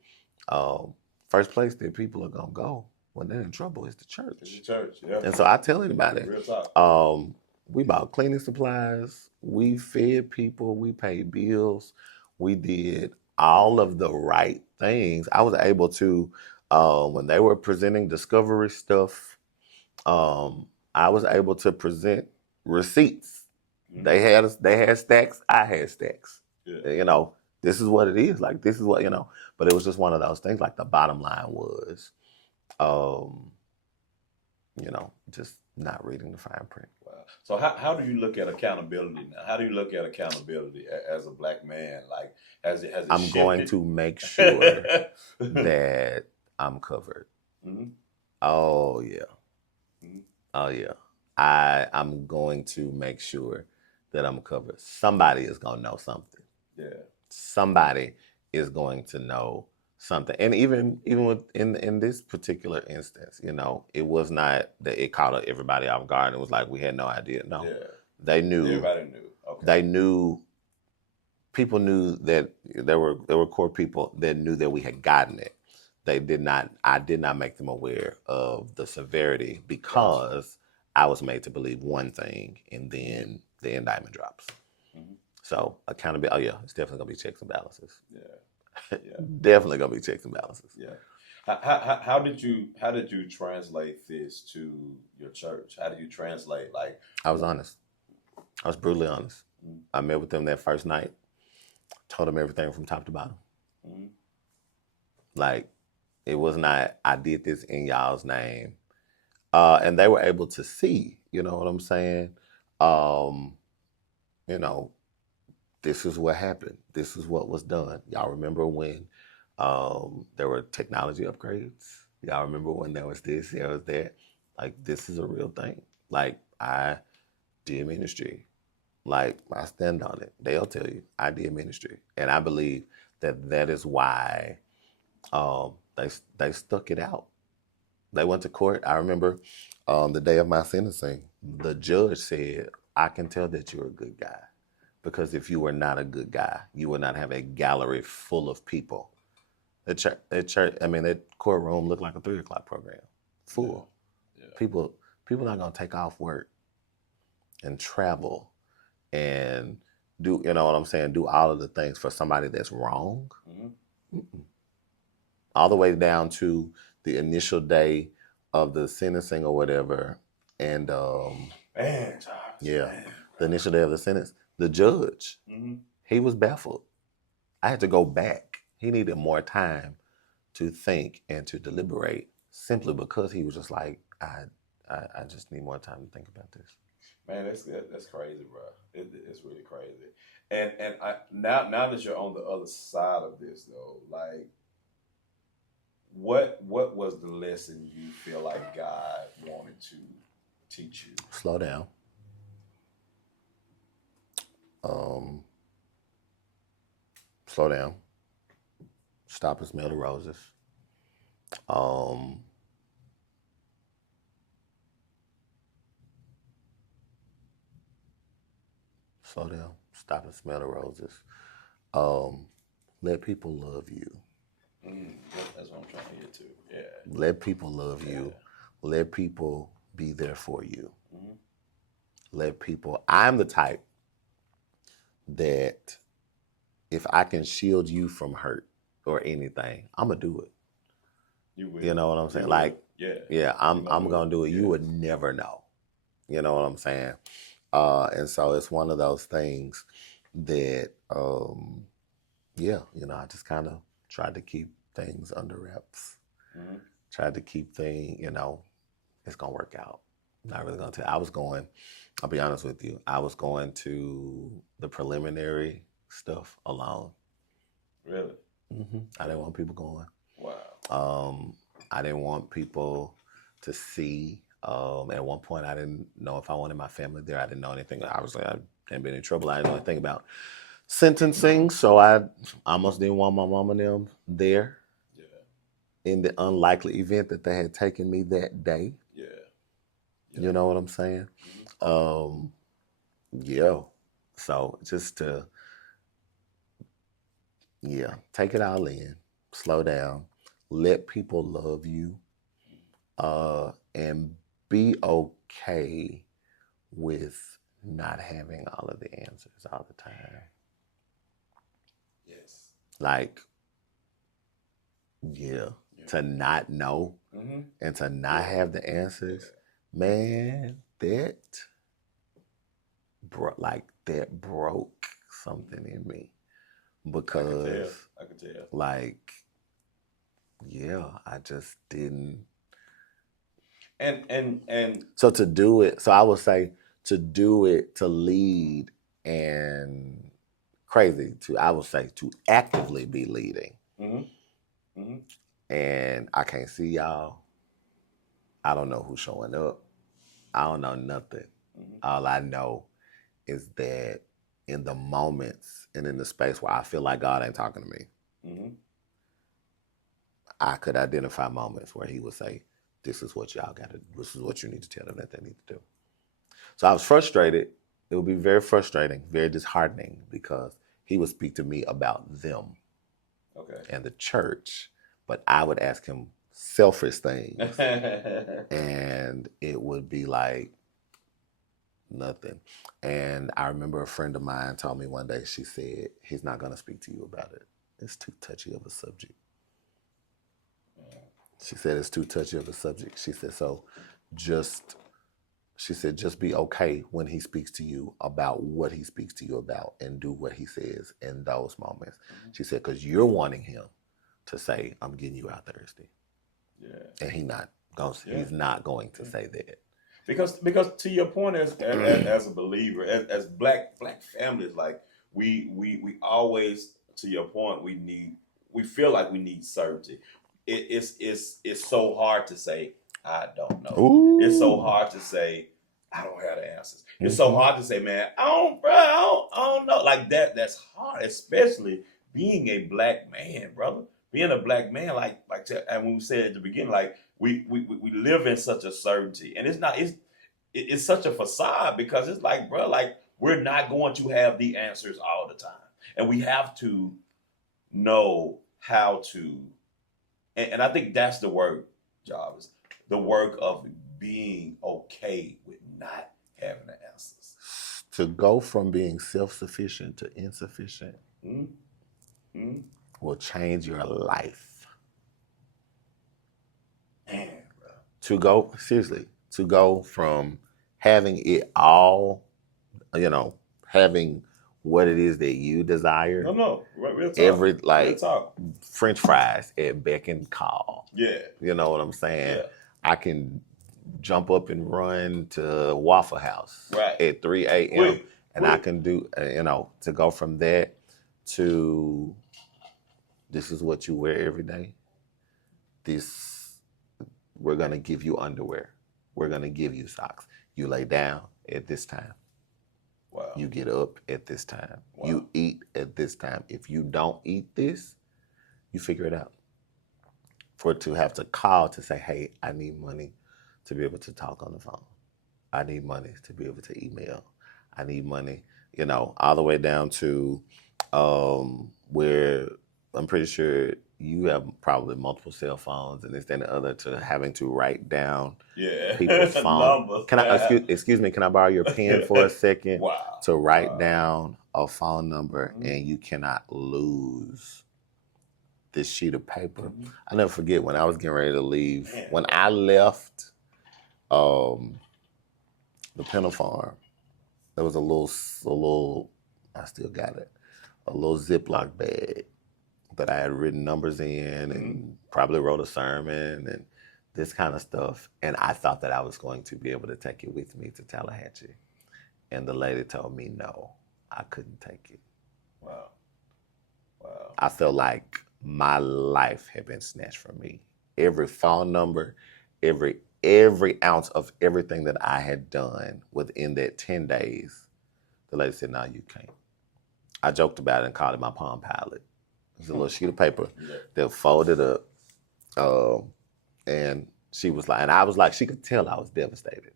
first place that people are gonna go when they're in trouble is the church. It's the church, yeah. And so I tell anybody, real talk. We bought cleaning supplies, we fed people, we paid bills, we did all of the right things. I was able to, when they were presenting discovery stuff, I was able to present receipts. They had stacks, I had stacks. You know, this is what it is. Like, this is what, but it was just one of those things. Like, the bottom line was, just not reading the fine print. Wow. So how do you look at accountability now? How do you look at accountability as a Black man? Like, has it I'm shifted? going to make sure that I'm covered. Oh yeah. Oh yeah. I'm going to make sure that I'm covered. Somebody is going to know something. Yeah. Somebody is going to know something. And even in this particular instance, it was not that it caught everybody off guard. It was like we had no idea. No. Yeah. They knew. Everybody knew. Okay. They knew. People knew that there were core people that knew that we had gotten it. They did not. I did not make them aware of the severity, because I was made to believe one thing, and then the indictment drops. So accountability. Oh yeah, it's definitely gonna be checks and balances. Yeah. Definitely gonna be checks and balances. Yeah. How did you translate this to your church? How did you translate? Like, I was honest. I was brutally honest. I met with them that first night. Told them everything from top to bottom. Like, it was not, I did this in y'all's name. And they were able to see, you know what I'm saying? This is what happened. This is what was done. Y'all remember when there were technology upgrades? Y'all remember when there was this, there was that? Like, this is a real thing. Like, I did ministry. Like, I stand on it. They'll tell you, I did ministry. And I believe that is why they stuck it out. They went to court. I remember the day of my sentencing, the judge said, I can tell that you're a good guy. Because if you were not a good guy, you would not have a gallery full of people. That courtroom looked like a 3 o'clock program. Full. Yeah. People not gonna take off work and travel and do, you know what I'm saying, do all of the things for somebody that's wrong. All the way down to the initial day of the sentencing or whatever. And the initial day of the sentence, the judge, he was baffled. I had to go back. He needed more time to think and to deliberate, simply because he was just like, I just need more time to think about this. Man, that's crazy, bro. It's really crazy. And now that you're on the other side of this, though, like, what was the lesson you feel like God wanted to teach you? Slow down. Slow down. Stop and smell the roses. Slow down. Stop and smell the roses. Let people love you. That's what I'm trying to get to. Yeah. Let people love you. Let people be there for you. Let people. I'm the type that if I can shield you from hurt or anything, I'm gonna do it. You will. You know what I'm saying? Like, I'm gonna do it. You would never know. You know what I'm saying? And so it's one of those things that, I just kind of tried to keep things under wraps. Tried to keep things, it's gonna work out. Not really gonna tell. I'll be honest with you. I was going to the preliminary stuff alone. Really? I didn't want people going. Wow. I didn't want people to see. At one point, I didn't know if I wanted my family there. I didn't know anything. Obviously, I hadn't been in trouble. I didn't know anything about sentencing, so I almost didn't want my mom and them there. Yeah. In the unlikely event that they had taken me that day. Yeah. You know what I'm saying? Yeah. So just to, take it all in, slow down, let people love you, and be okay with not having all of the answers all the time. Yes. Like, to not know and to not have the answers, man, that broke something in me. Because I could tell. Like, I just didn't. And so to do it, so I would say to do it, to lead, and I would say to actively be leading. And I can't see y'all. I don't know who's showing up. I don't know nothing. All I know is that in the moments and in the space where I feel like God ain't talking to me, I could identify moments where he would say, this is what y'all got to, this is what you need to tell them that they need to do. So I was frustrated. It would be very frustrating, very disheartening, because he would speak to me about them and the church, but I would ask him selfish things and it would be like nothing. And I remember a friend of mine told me one day, she said, he's not going to speak to you about it. It's too touchy of a subject. She said, it's too touchy of a subject. She said, so just be okay when he speaks to you about what he speaks to you about and do what he says in those moments. She said, because you're wanting him to say, I'm getting you out Thursday. Yeah. And he's not going to say that. Because to your point, as a believer, as black families, like we always, to your point, we feel like we need certainty. It's so hard to say, I don't know. Ooh. It's so hard to say, I don't have the answers. It's so hard to say, man, I don't know. Like that's hard, especially being a black man, brother. Being a black man, and when we said at the beginning, like we live in such a certainty, and it's such a facade, because it's like, bro, like we're not going to have the answers all the time, and we have to know how to. And I think that's the work, Jarvis, the work of being okay with not having the answers. To go from being self-sufficient to insufficient will change your life. Man, bro. To go from having it all, having what it is that you desire. No, real talk. French fries at beck and call. Yeah. You know what I'm saying? Yeah. I can jump up and run to Waffle House at 3 a.m. I can do, to go from that to this is what you wear every day. We're going to give you underwear. We're going to give you socks. You lay down at this time. Wow. You get up at this time. Wow. You eat at this time. If you don't eat this, you figure it out. For it to have to call to say, hey, I need money to be able to talk on the phone. I need money to be able to email. I need money, all the way down to where I'm pretty sure you have probably multiple cell phones and this and the other, to having to write down people's phone. Can I excuse me? Can I borrow your pen for a second? Wow. To write down a phone number, and you cannot lose this sheet of paper. I'll never forget when I was getting ready to leave. Man. When I left the Pinna Farm, there was a little, I still got it, a little Ziploc bag that I had written numbers in and probably wrote a sermon, and this kind of stuff. And I thought that I was going to be able to take it with me to Tallahatchie. And the lady told me, no, I couldn't take it. Wow. Wow. I felt like my life had been snatched from me. Every phone number, every ounce of everything that I had done within that 10 days, the lady said, no, you can't. I joked about it and called it my Palm Pilot. It was a little sheet of paper that folded up. And she was like, and I was like, she could tell I was devastated.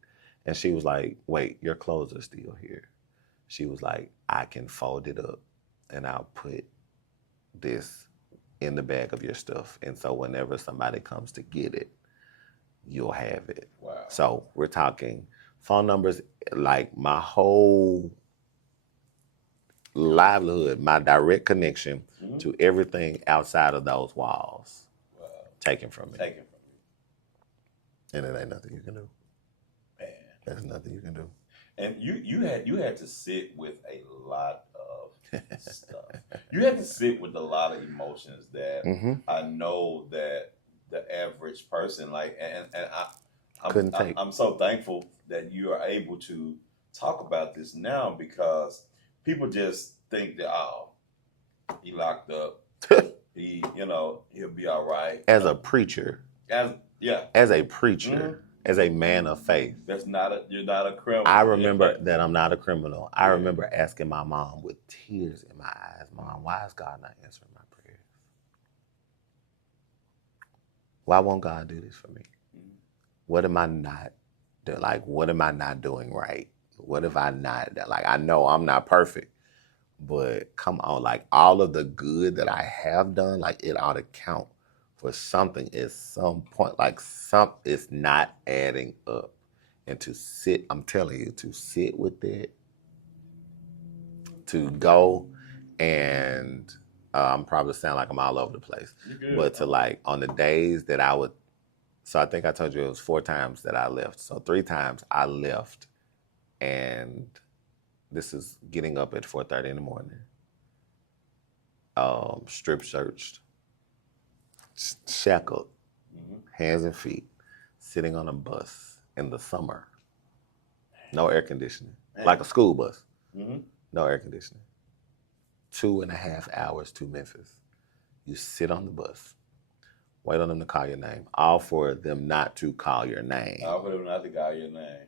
And she was like, wait, your clothes are still here. She was like, I can fold it up and I'll put this in the bag of your stuff. And so whenever somebody comes to get it, you'll have it. Wow. So we're talking phone numbers, like my whole livelihood, my direct connection to everything outside of those walls, taken from me. Taken from you. And it ain't nothing you can do. Man. There's nothing you can do. And you had to sit with a lot of stuff. You had to sit with a lot of emotions that I know that the average person, like, and couldn't take. I'm so thankful that you are able to talk about this now, because people just think that, oh, he locked up. He'll be all right. As a preacher. As a preacher, as a man of faith. You're not a criminal. I remember that I'm not a criminal. I remember asking my mom with tears in my eyes, Mom, why is God not answering my prayers? Why won't God do this for me? What am I not doing? Like, what am I not doing right? What have I not done? Like, I know I'm not perfect, but come on, like all of the good that I have done, like it ought to count for something at some point. Like it's not adding up. And to sit, I'm telling you, to sit with it, to go and I'm probably sound like I'm all over the place, but to like on the days that I would, so I think I told you it was 4 times that I left. So 3 times I left, and this is getting up at 4:30 in the morning, strip searched, shackled, hands and feet, sitting on a bus in the summer, no air conditioning, like a school bus, no air conditioning, 2.5 hours to Memphis. You sit on the bus, wait on them to call your name, all for them not to call your name. All for them not to call your name.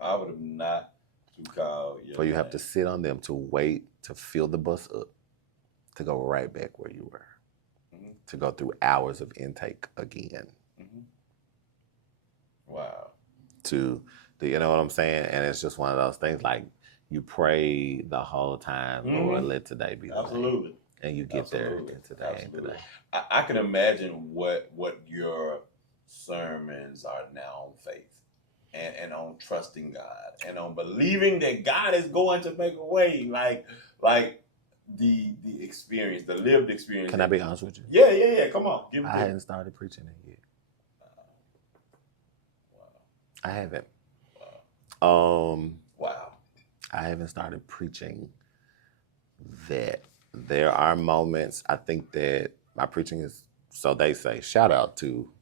All for them not to call your name. So you have to sit on them to wait to fill the bus up, to go right back where you were, to go through hours of intake again. Wow. You know what I'm saying? And it's just one of those things, like you pray the whole time, Lord, let today be the day. And you get there and today and today. I can imagine what your sermons are now on faith and on trusting God and on believing that God is going to make a way. Like the experience, the lived experience. Can I be honest with you? Yeah. Come on. I hadn't started preaching it yet. Wow. I haven't. Wow. I haven't started preaching that. There are moments, I think that my preaching is, so they say, shout out to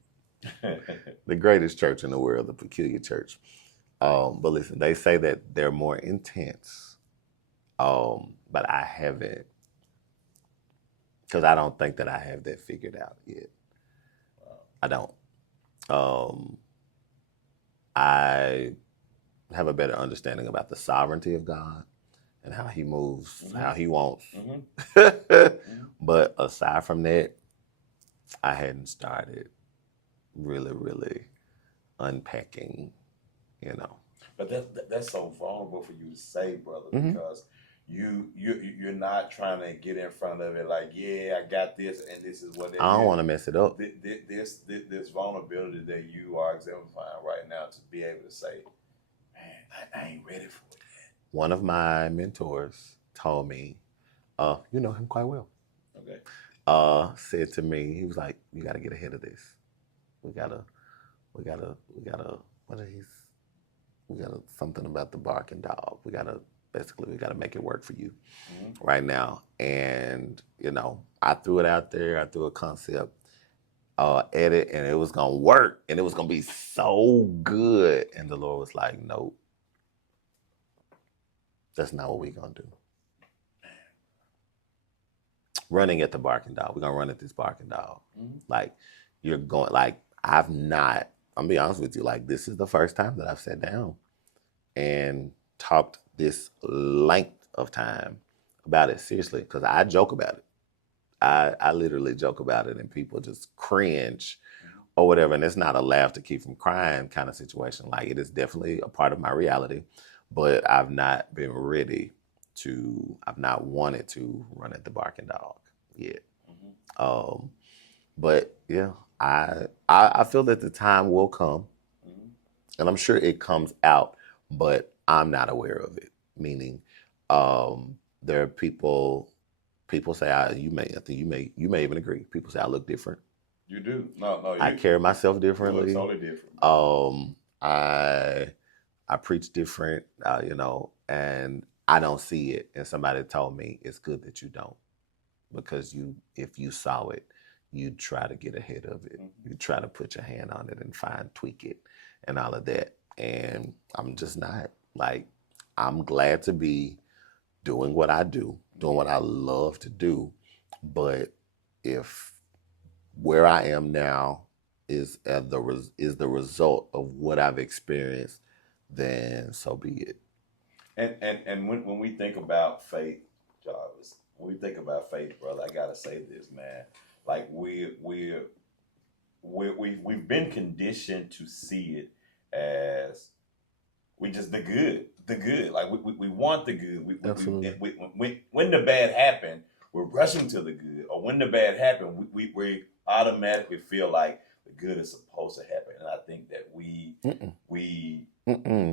the greatest church in the world, the Peculiar Church. But listen, they say that they're more intense, but I haven't, because I don't think that I have that figured out yet. I don't. I have a better understanding about the sovereignty of God and how he moves, how he wants. But aside from that, I hadn't started really unpacking, But that's so vulnerable for you to say, brother, because you're not trying to get in front of it like, yeah, I got this, and this is what it is. I don't want to mess it up. This vulnerability that you are exemplifying right now, to be able to say, man, I ain't ready for it yet. One of my mentors told me, you know him quite well. Okay. Said to me, he was like, you got to get ahead of this. We gotta, something about the barking dog. We gotta make it work for you right now. And, I threw it out there. I threw a concept. edit, and it was gonna work, and it was gonna be so good. And the Lord was like, nope, that's not what we're gonna do. Running at the barking dog. We're gonna run at this barking dog. Like, you're going, like, I'm gonna be honest with you, like, this is the first time that I've sat down and talked this length of time about it seriously, because I joke about it. I literally joke about it, and people just cringe or whatever. And it's not a laugh to keep from crying kind of situation. Like, it is definitely a part of my reality, but I've not been ready to, I've not wanted to run at the barking dog yet. But yeah, I feel that the time will come, and I'm sure it comes out, but I'm not aware of it. Meaning, there are people say, I think you may even agree. People say I look different. You do. No. I carry myself differently. You look totally different. I preach different, and I don't see it. And somebody told me it's good that you don't, because if you saw it, you'd try to get ahead of it. You try to put your hand on it and tweak it and all of that. And I'm just not. Like, I'm glad to be doing what I do, doing what I love to do. But if where I am now is the result of what I've experienced, then so be it. And when we think about faith, Jarvis, when we think about faith, brother, I gotta say this, man. Like, we've been conditioned to see it as we just the good. Like, we want the good. Absolutely. When the bad happen, we're rushing to the good. Or when the bad happen, we automatically feel like the good is supposed to happen. And I think that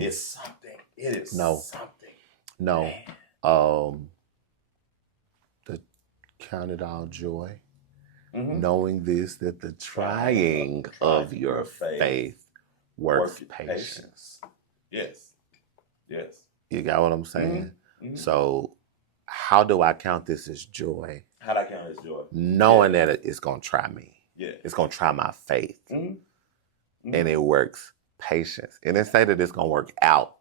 it's something. It is something. No. The count it all joy, knowing this, that the trying of your faith works patience. Yes. You got what I'm saying? So how do I count this as joy? How do I count it as joy? Knowing that it's going to try me. Yeah. It's going to try my faith. And it works patience. And then say that it's going to work out.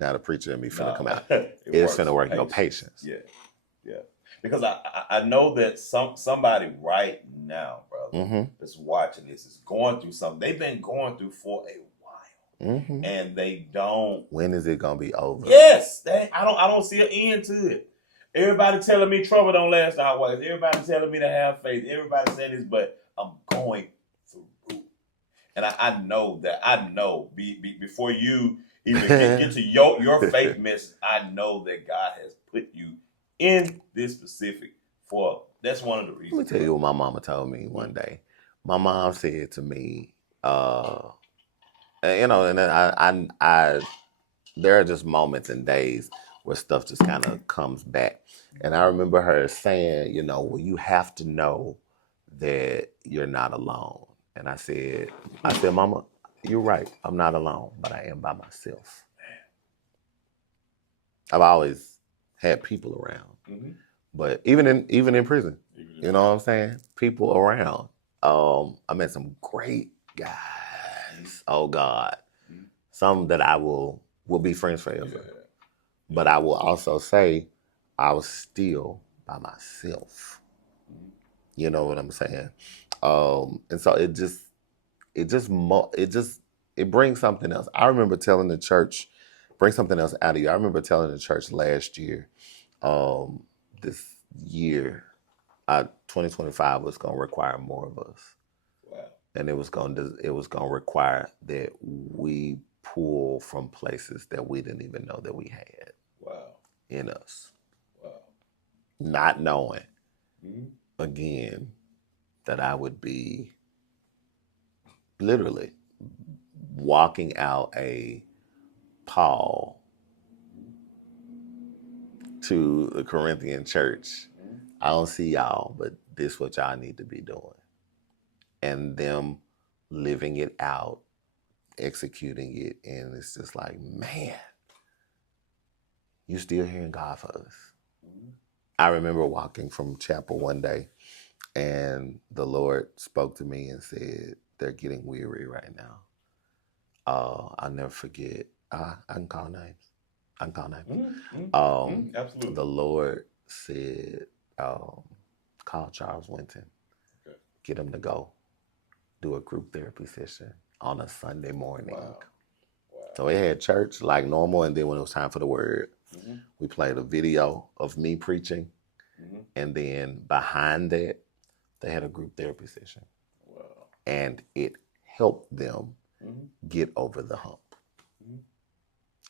Now the preacher and me finna come out. It's finna work your patience. Yeah. Because I know that somebody right now, brother, that's watching this is going through something. They've been going through for a while, and they don't. When is it gonna be over? Yes, I don't see an end to it. Everybody telling me trouble don't last always. Everybody telling me to have faith. Everybody saying this, but I'm going through, and I know that. Before you even get to your faith message, I know that God has put you in this specific for. That's one of the reasons. Let me tell you what my mama told me one day. My mom said to me, and I there are just moments and days where stuff just kind of comes back. And I remember her saying, well, you have to know that you're not alone. And I said, Mama, you're right. I'm not alone, but I am by myself. I've always had people around, but even in prison, you know what I'm saying? People around. I met some great guys. Oh God, some that I will be friends forever. Yeah. But I will also say, I was still by myself. You know what I'm saying? And so it brings something else. I remember telling the church, bring something else out of you. I remember telling the church last year, this year, 2025 was going to require more of us. Wow. And it was going to require that we pull from places that we didn't even know that we had. Wow. In us. Wow. Not knowing, again, that I would be literally walking out a Paul to the Corinthian church. I don't see y'all, but this is what y'all need to be doing. And them living it out, executing it, and it's just like, man, you still hearing God for us. I remember walking from chapel one day, And the Lord spoke to me and said, they're getting weary right now. I'll never forget. I can call names. Absolutely. The Lord said, call Charles Winton. Okay. Get him to go do a group therapy session on a Sunday morning. Wow. So we had church like normal, and then when it was time for the word, we played a video of me preaching, and then behind that, they had a group therapy session. Wow. And it helped them get over the hump.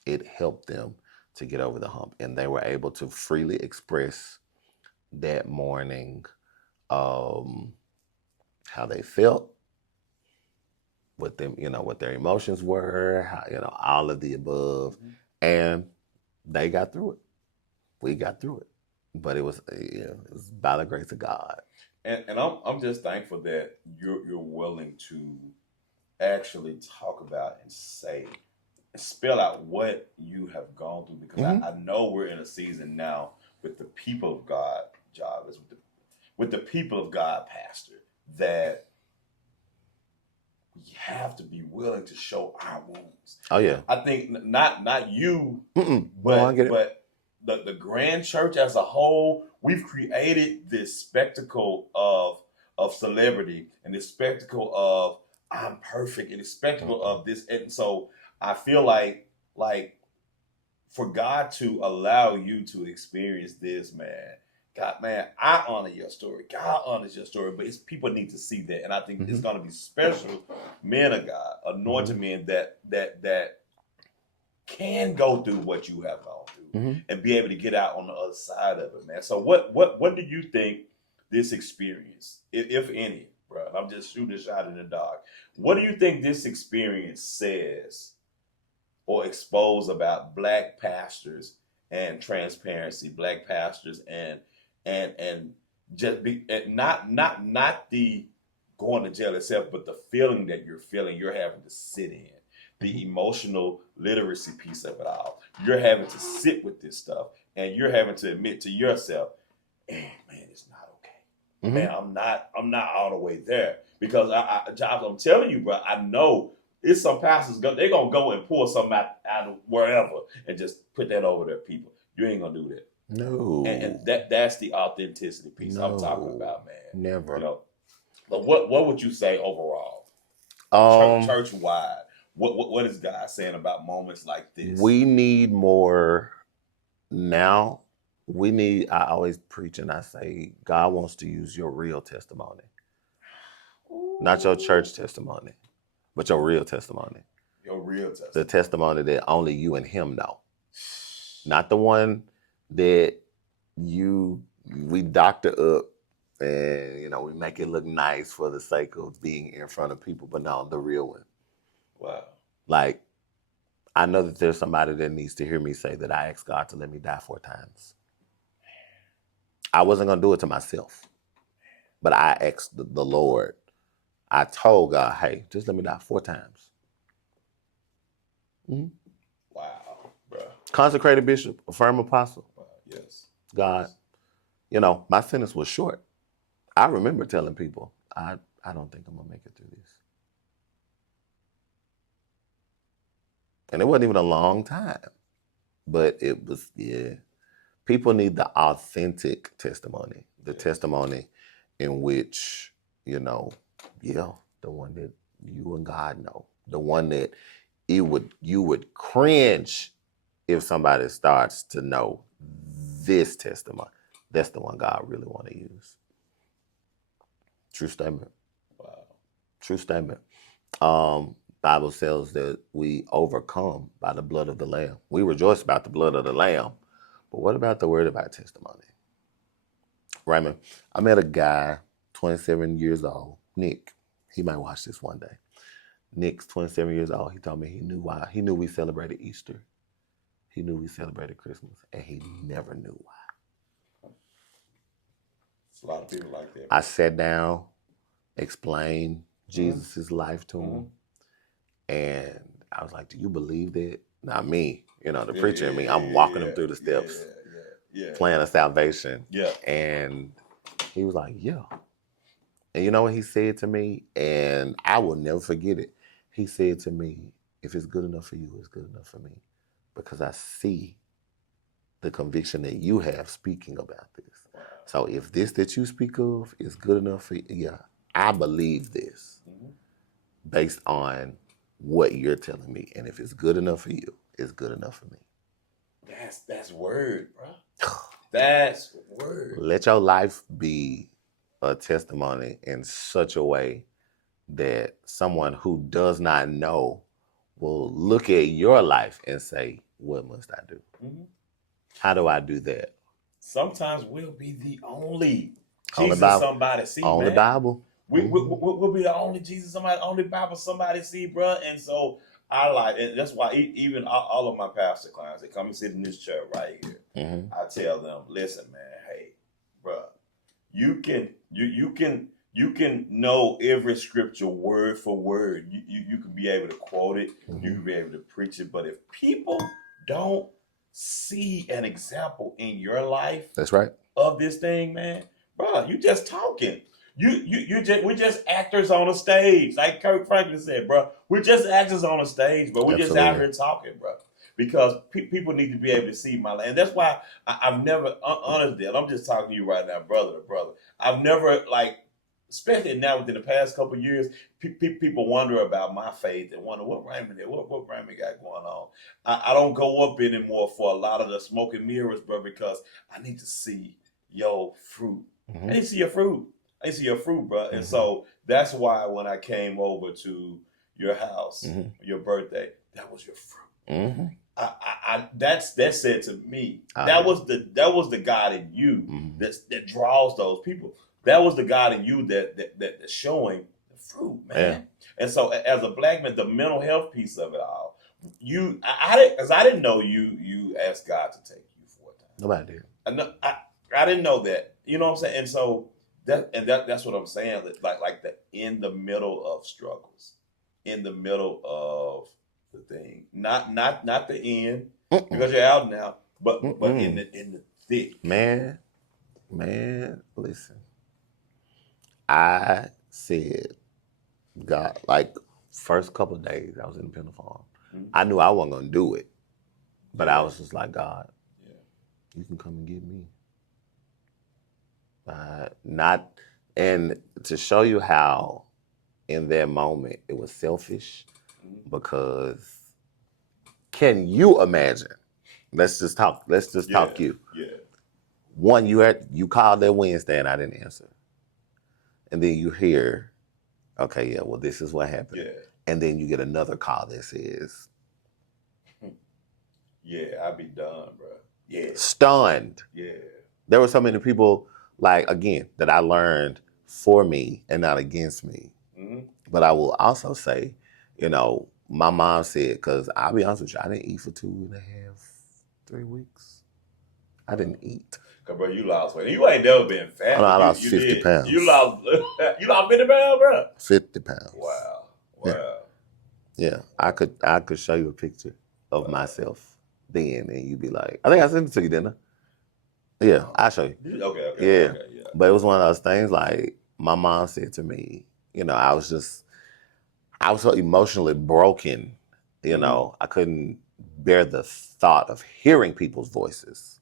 It helped them to get over the hump, and they were able to freely express that morning how they felt, what them, what their emotions were, how, all of the above, and they got through it. We got through it, but it was by the grace of God. And I'm just thankful that you're willing to actually talk about and say and spell out what you have gone through, because I know we're in a season now with the people of God, Jarvis, with the people of God, Pastor, that we have to be willing to show our wounds. Oh yeah. I think not you, but the grand church as a whole, we've created this spectacle of celebrity and this spectacle of I'm perfect and this spectacle of this. And so I feel like for God to allow you to experience this, man, God, man, I honor your story. God honors your story, but people need to see that. And I think it's going to be special men of God, anointed men that can go through what you have gone through and be able to get out on the other side of it, man. So what do you think this experience, if any, bro, I'm just shooting a shot in the dark, what do you think this experience says or expose about Black pastors and transparency, Black pastors and just be not the going to jail itself, but the feeling that you're having to sit in, the emotional literacy piece of it all. You're having to sit with this stuff, and you're having to admit to yourself, man, it's not okay. Man, I'm not all the way there, because I'm telling you, bro, I know it's some pastors they're gonna go and pull something out of wherever and just put that over their people. You ain't gonna do that. No. And that's the authenticity piece I'm talking about, man. Never. But what would you say overall? Church wide. What is God saying about moments like this? We need more now. I always preach and I say, God wants to use your real testimony. Ooh. Not your church testimony, but your real testimony. Your real testimony. The testimony that only you and him know. Not the one that we doctor up and, we make it look nice for the sake of being in front of people, but no, the real one. Wow. Like, I know that there's somebody that needs to hear me say that I asked God to let me die 4 times. I wasn't going to do it to myself, but I asked the Lord. I told God, hey, just let me die 4 times. Wow, bro. Consecrated bishop, a firm apostle. Wow. Yes. God, my sentence was short. I remember telling people, I don't think I'm going to make it through this. And it wasn't even a long time, but it was, people need the authentic testimony, the testimony in which, the one that you and God know, the one that you would cringe if somebody starts to know this testimony. That's the one God really want to use. True statement. Wow. True statement. Bible says that we overcome by the blood of the Lamb. We rejoice about the blood of the Lamb. But what about the word of our testimony? Raymond, I met a guy, 27 years old, Nick. He might watch this one day. Nick's 27 years old. He told me he knew why. He knew we celebrated Easter. He knew we celebrated Christmas. And he never knew why. It's a lot of people like that. I sat down, explained Jesus' life to him. And I was like, do you believe that? Not me, the preacher in me. I'm walking him through the steps, plan of salvation. Yeah. And he was like, yeah. And you know what he said to me? And I will never forget it. He said to me, if it's good enough for you, it's good enough for me. Because I see the conviction that you have speaking about this. Wow. So if this that you speak of is good enough for you, yeah, I believe this based on what you're telling me. And if it's good enough for you, it's good enough for me. That's word, bro. That's word. Let your life be a testimony in such a way that someone who does not know will look at your life and say, what must I do? How do I do that? Sometimes we'll be the only Only Jesus Bible. somebody see, Only man. Bible. We'll be the only Jesus somebody, only Bible somebody see, bro. And so I like, and that's why even all of my pastor clients, they come and sit in this chair right here. I tell them, listen, man, hey, bro, you can know every scripture word for word. You can be able to quote it. You can be able to preach it. But if people don't see an example in your life, that's right, of this thing, man, bro, you just talking. We're just actors on a stage, like Kirk Franklin said, bro. We're just actors on a stage, bro. We're just out here talking, bro. Because people need to be able to see my life, and that's why I've never, honestly, I'm just talking to you right now, brother to brother. I've never, like, especially now within the past couple of years, people wonder about my faith and wonder what Raymond got going on. I don't go up anymore for a lot of the smoke and mirrors, bro, because I need to see your fruit. I need to see your fruit. I need to see your fruit, bro. And so that's why when I came over to your house, your birthday, that was your fruit. That said to me, that was the God in you that draws those people. That was the God in you that's showing the fruit, man. Yeah. And so as a black man, the mental health piece of it all, I didn't know you asked God to take you 4 times. Nobody did. I didn't know that. You know what I'm saying? And so that's what I'm saying. Like in the middle of struggles, in the middle of the thing, not the end, because you're out now, but in the thick. Man, listen. I said, God, like first couple of days I was in the penal farm. I knew I wasn't gonna do it, but I was just like, God, you can come and get me. And to show you how in that moment it was selfish, because can you imagine? Let's just talk you. Yeah. One, you called that Wednesday and I didn't answer. And then you hear, okay, yeah, well, this is what happened. Yeah. And then you get another call that says, yeah, I'd be done, bro. Yeah. Stunned. Yeah. There were so many people, like, again, that I learned for me and not against me. But I will also say, my mom said, because I'll be honest with you, I didn't eat for 2.5, 3 weeks. I didn't eat. Cause bro, you lost weight. You ain't never been fat. I lost 50 pounds. You lost 50 pounds, bro. 50 pounds. Wow. Yeah. I could show you a picture of myself then, and you'd be like, I think I sent it to you, didn't I? Yeah, I'll show you. Okay. Yeah. Okay, yeah. But it was one of those things, like, my mom said to me, I was so emotionally broken, I couldn't bear the thought of hearing people's voices.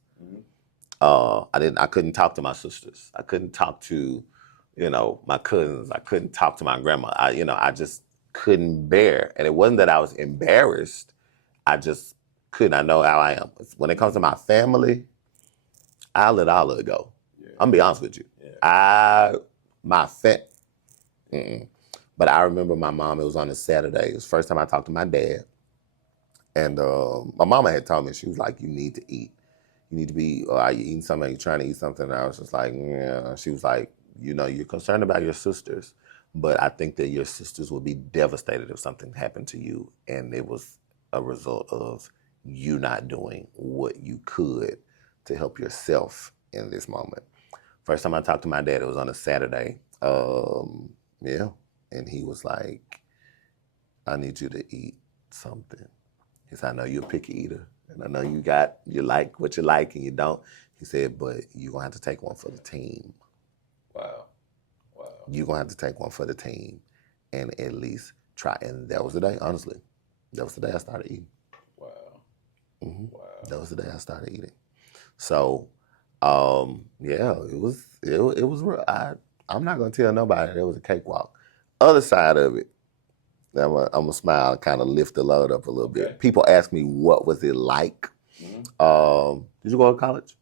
I couldn't talk to my sisters. I couldn't talk to, my cousins. I couldn't talk to my grandma. I just couldn't bear. And it wasn't that I was embarrassed. I just couldn't. I know how I am. When it comes to my family, I let all of it go. Yeah. I'm gonna be honest with you. Yeah. But I remember my mom, it was on a Saturday. It was the first time I talked to my dad. And my mama had told me, she was like, you need to eat. You need to be, are you eating something? Are you trying to eat something? And I was just like, yeah. She was like, you're concerned about your sisters, but I think that your sisters would be devastated if something happened to you. And it was a result of you not doing what you could to help yourself in this moment. First time I talked to my dad, it was on a Saturday. And he was like, I need you to eat something. He said, I know you're a picky eater, and I know you like what you like and you don't. He said, but you're going to have to take one for the team. Wow. You're going to have to take one for the team and at least try. And that was the day, honestly. That was the day I started eating. Wow. Mm-hmm. Wow. That was the day I started eating. So, yeah, it was real. I'm not going to tell nobody there was a cakewalk. Other side of it, I'm going to smile and kind of lift the load up a little bit. People ask me, what was it like? Mm-hmm. Did you go to college?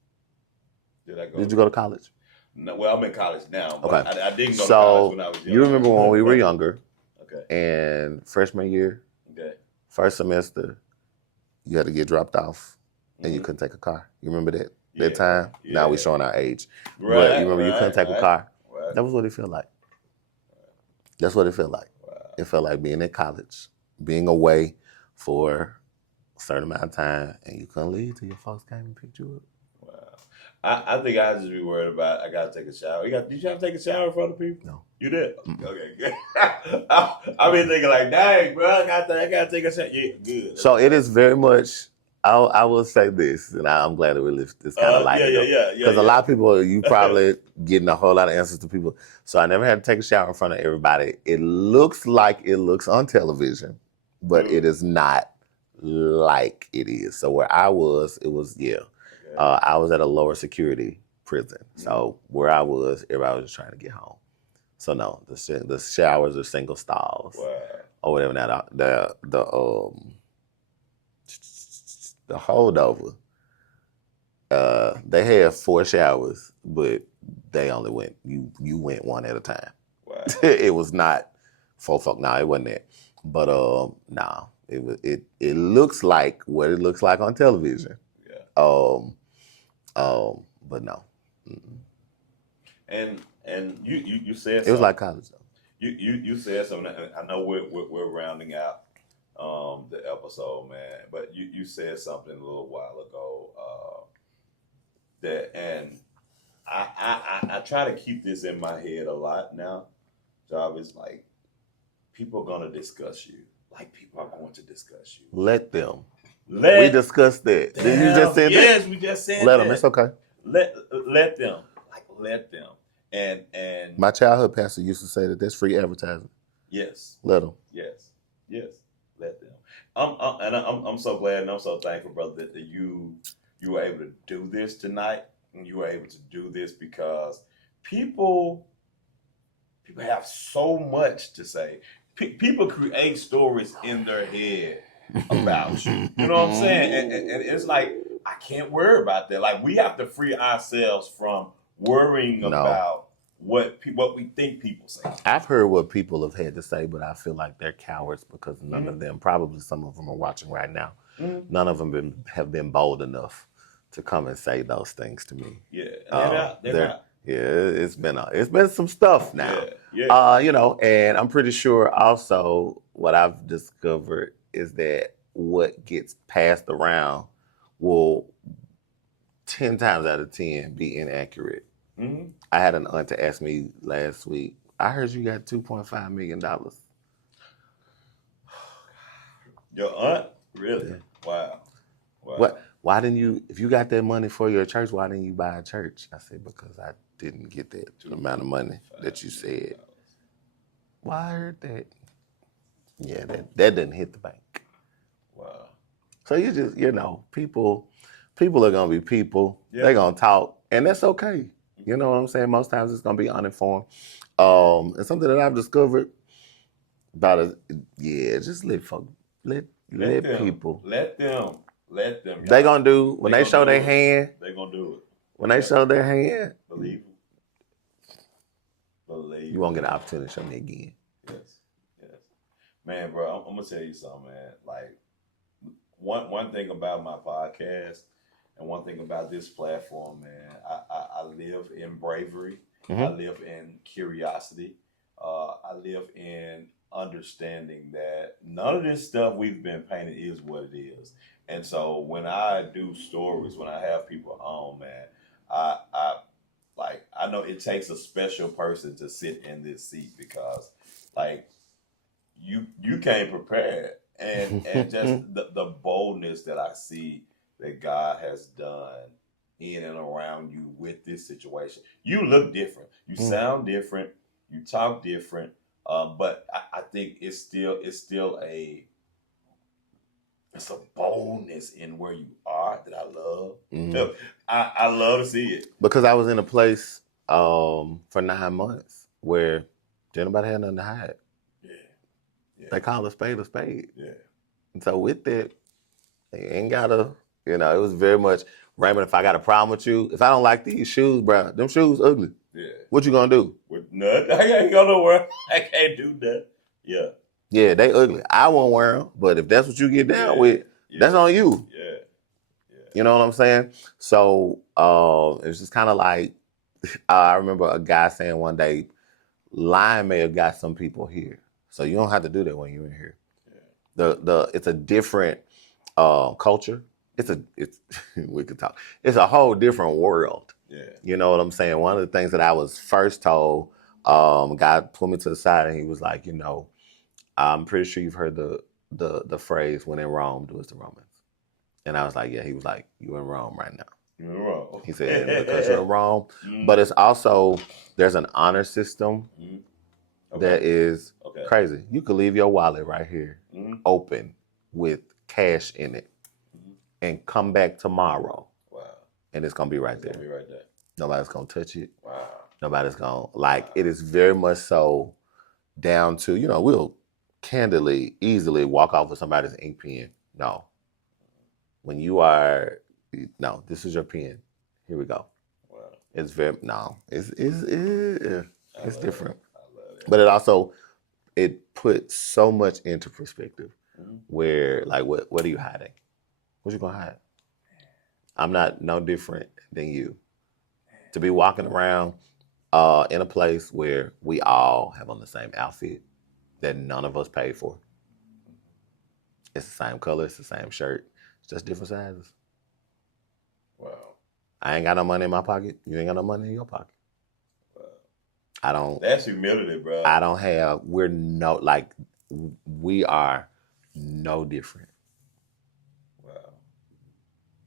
Did you go to college? No, well, I'm in college now, but okay. I didn't go to college when I was young. You remember when we were younger? Okay. And freshman year, first semester, you had to get dropped off, and you couldn't take a car. You remember that? That time? Yeah. Now we're showing our age. Right, but you remember you couldn't take a car? Right. That was what it felt like. That's what it felt like. Wow. It felt like being in college, being away for a certain amount of time, and you couldn't leave till your folks came and picked you up. I think I just be worried about I gotta take a shower. Did you have to take a shower in front of people? No. You did? Mm-mm. Okay, good. I been thinking like, dang, bro, I gotta take a shower. Yeah, good. So it is very much. I will say this, and I'm glad that we lift this kind of light. Yeah. Because a lot of people, you probably getting a whole lot of answers to people. So I never had to take a shower in front of everybody. It looks like it looks on television, but it is not like it is. So where I was, it was I was at a lower security prison. So where I was, everybody was just trying to get home. So no, the showers are single stalls or whatever. Now the holdover, they had 4 showers, but they only went. You went one at a time. Wow. It was not 4 folk. No, it wasn't that. But no, it looks like what it looks like on television. Yeah. But no. Mm-mm. And you said something. It was like college though. You said something. I know we're rounding out the episode, man. But you said something a little while ago that, and I try to keep this in my head a lot now. Jarvis, like, people are gonna discuss you. Like, people are going to discuss you. Let them. We discussed that. Did you just say that? Yes, we just said let that. them. It's okay. Let them. Like, let them. And my childhood pastor used to say that that's free advertising. Yes. Let them. Yes. Let them. I'm so glad and I'm so thankful, brother, that you were able to do this tonight, and you were able to do this because people have so much to say. People create stories in their head about you. You know what I'm saying? And it's like, I can't worry about that. Like, we have to free ourselves from worrying about what we think people say. I've heard what people have had to say, but I feel like they're cowards because none of them, probably some of them are watching right now, none of them have been bold enough to come and say those things to me. Yeah, they're not. Yeah, it's been some stuff now. Yeah. And I'm pretty sure also what I've discovered is that what gets passed around will 10 times out of 10 be inaccurate. Mm-hmm. I had an aunt to ask me last week, I heard you got $2.5 million. Your aunt? Really? Yeah. Wow. Why didn't you, if you got that money for your church, why didn't you buy a church? I said, because I didn't get that amount of money that you said. Well, I heard that. Yeah, that didn't hit the bank. Wow. So you just, people are going to be people. Yeah. They're going to talk, and that's okay. You know what I'm saying? Most times it's going to be uninformed. And something that I've discovered about just let people. Let them. They going to do, when they show their hand. They're going to do it. When they show their hand. Believe. You won't get an opportunity to show me again. Yes. Man, bro, I'm going to tell you something, man. Like, one thing about my podcast and one thing about this platform, man, I live in bravery. Mm-hmm. I live in curiosity. I live in understanding that none of this stuff we've been painted is what it is. And so when I do stories, when I have people on, man, I know it takes a special person to sit in this seat because, like, you came prepared, and just the boldness that I see that God has done in and around you with this situation. You look different. You sound different. You talk different, but I think it's still it's a boldness in where you are that I love. Mm-hmm. I love to see it. Because I was in a place for 9 months where nobody had nothing to hide. Yeah. They call a spade a spade. Yeah. And so with that, they ain't gotta, it was very much, Raymond, if I got a problem with you, if I don't like these shoes, bro, them shoes ugly. Yeah. What you gonna do? With nothing. I ain't go nowhere. I can't do that. Yeah. Yeah, they ugly. I won't wear them, but if that's what you get down with, that's on you. Yeah. You know what I'm saying? So it's just kind of like, I remember a guy saying one day, lying may have got some people here. So you don't have to do that when you're in here. Yeah. It's a different culture. It's we could talk. It's a whole different world. Yeah. You know what I'm saying? One of the things that I was first told, God pulled me to the side and he was like, I'm pretty sure you've heard the phrase, when in Rome, do as the Romans. And I was like, yeah. He was like, you're in Rome right now. You're in Rome. He said, because you're in Rome. But it's also, there's an honor system that is crazy. You could leave your wallet right here open with cash in it and come back tomorrow. Wow. And it's going to be right there. Nobody's going to touch it. Wow. Nobody's going to, it is very much so down to, we'll candidly, easily walk off with somebody's ink pen. No. When you are, no, this is your pen. Here we go. Wow. It's very, no, it's different. I love it. But it also, it puts so much into perspective where, what are you hiding? What you gonna hide? I'm not no different than you. To be walking around in a place where we all have on the same outfit that none of us paid for. It's the same color, it's the same shirt, it's just different sizes. Wow. I ain't got no money in my pocket. You ain't got no money in your pocket. Wow. I don't. That's humility, bro. I don't have. We are no different. Wow.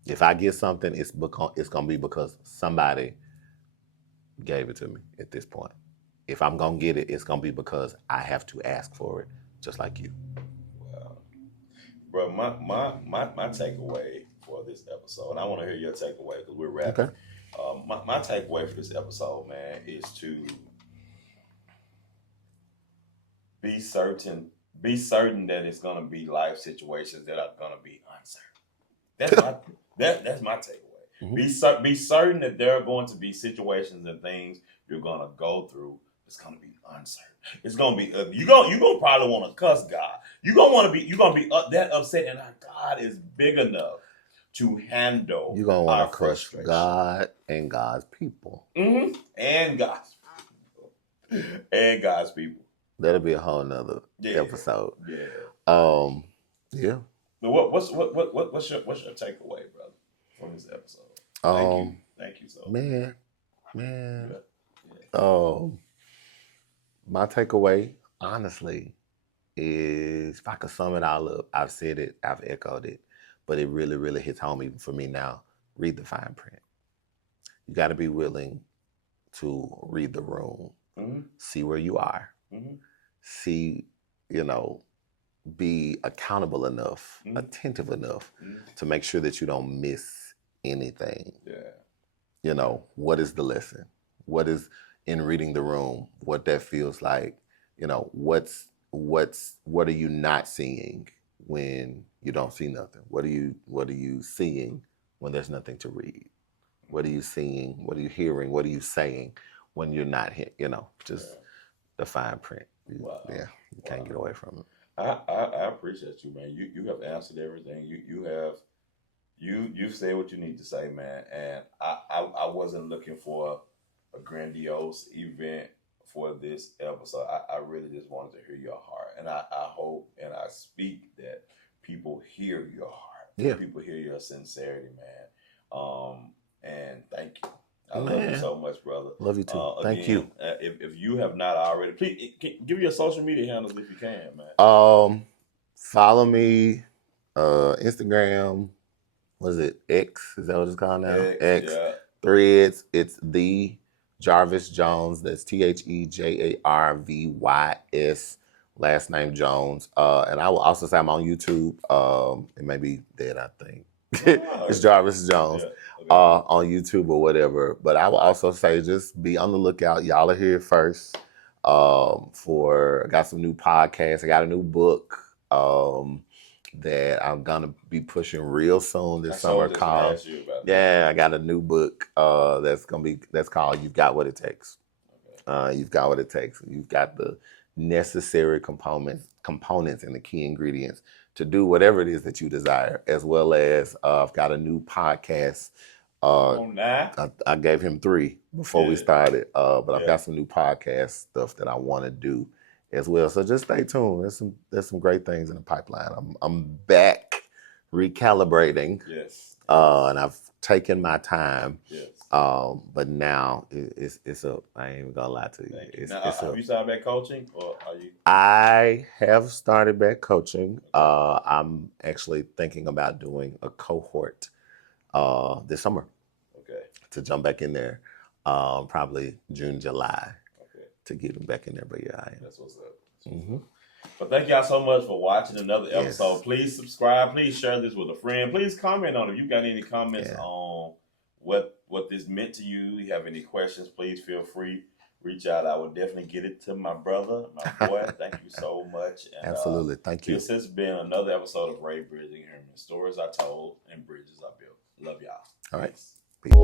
If I get something, it's gonna be because somebody gave it to me at this point. If I'm gonna get it, it's gonna be because I have to ask for it, just like you. Wow. Bro, my takeaway for this episode, and I want to hear your takeaway because we're wrapping. Okay. My takeaway for this episode, man, is to be certain that it's gonna be life situations that are gonna be uncertain. That's my takeaway. Mm-hmm. Be certain that there are going to be situations and things you're gonna go through. It's gonna be uncertain. It's gonna be you're gonna probably want to cuss God. You're gonna be that upset, and our God is big enough to handle. You're gonna want to crush God and God's people. Mm-hmm. And God's people. That'll be a whole nother episode. Yeah. Yeah. But what's your takeaway, brother, from this episode? Thank you so much. Man. Yeah. My takeaway, honestly, is if I could sum it all up, I've said it, I've echoed it, but it really, really hits home even for me now. Read the fine print. You got to be willing to read the room, see where you are, see, be accountable enough, attentive enough to make sure that you don't miss anything. Yeah. What is the lesson? What is in reading the room, what that feels like, what are you not seeing when you don't see nothing? What are you seeing when there's nothing to read? What are you seeing? What are you hearing? What are you saying when you're not here? Just the fine print. Wow. Yeah, you can't get away from it. I appreciate you, man. You have answered everything. You've said what you need to say, man. And I wasn't looking for a grandiose event for this episode. I really just wanted to hear your heart. And I hope and I speak that people hear your heart. Yeah. People hear your sincerity, man. And thank you. I love you so much, brother. Love you too. Thank you. If you have not already, please give your social media handles if you can, man. Follow me, Instagram. What is it? X? Is that what it's called now? X. Yeah. Threads. It's the Jarvis Jones. That's TheJarvys. Last name Jones. And I will also say I'm on YouTube. It may be dead, I think. It's Jarvis Jones. Yeah. Okay. On YouTube or whatever. But I will also say just be on the lookout. Y'all are here first. I got some new podcasts. I got a new book that I'm gonna be pushing real soon this summer called. I got a new book that's called You've Got What It Takes. Okay. You've got what it takes. You've got the necessary components and the key ingredients to do whatever it is that you desire, as well as I've got a new podcast. I gave him 3 before we started, but I've got some new podcast stuff that I want to do as well. So just stay tuned. There's some great things in the pipeline. I'm back recalibrating. Yes. And I've taken my time. Yes. But now it's I ain't even gonna lie to you. Have you started back coaching, or are you? I have started back coaching. I'm actually thinking about doing a cohort this summer. Okay. To jump back in there, probably June, July. Okay. To get them back in there, but yeah, I am. That's what's up. Well, thank y'all so much for watching another episode. Yes. Please subscribe. Please share this with a friend. Please comment on it. If you got any comments on what this meant to you, you have any questions, please feel free. Reach out. I will definitely get it to my brother, my boy. Thank you so much. And, absolutely. Thank you. This has been another episode of Raybridging Stories I Told and Bridges I Built. Love y'all. All right. Peace.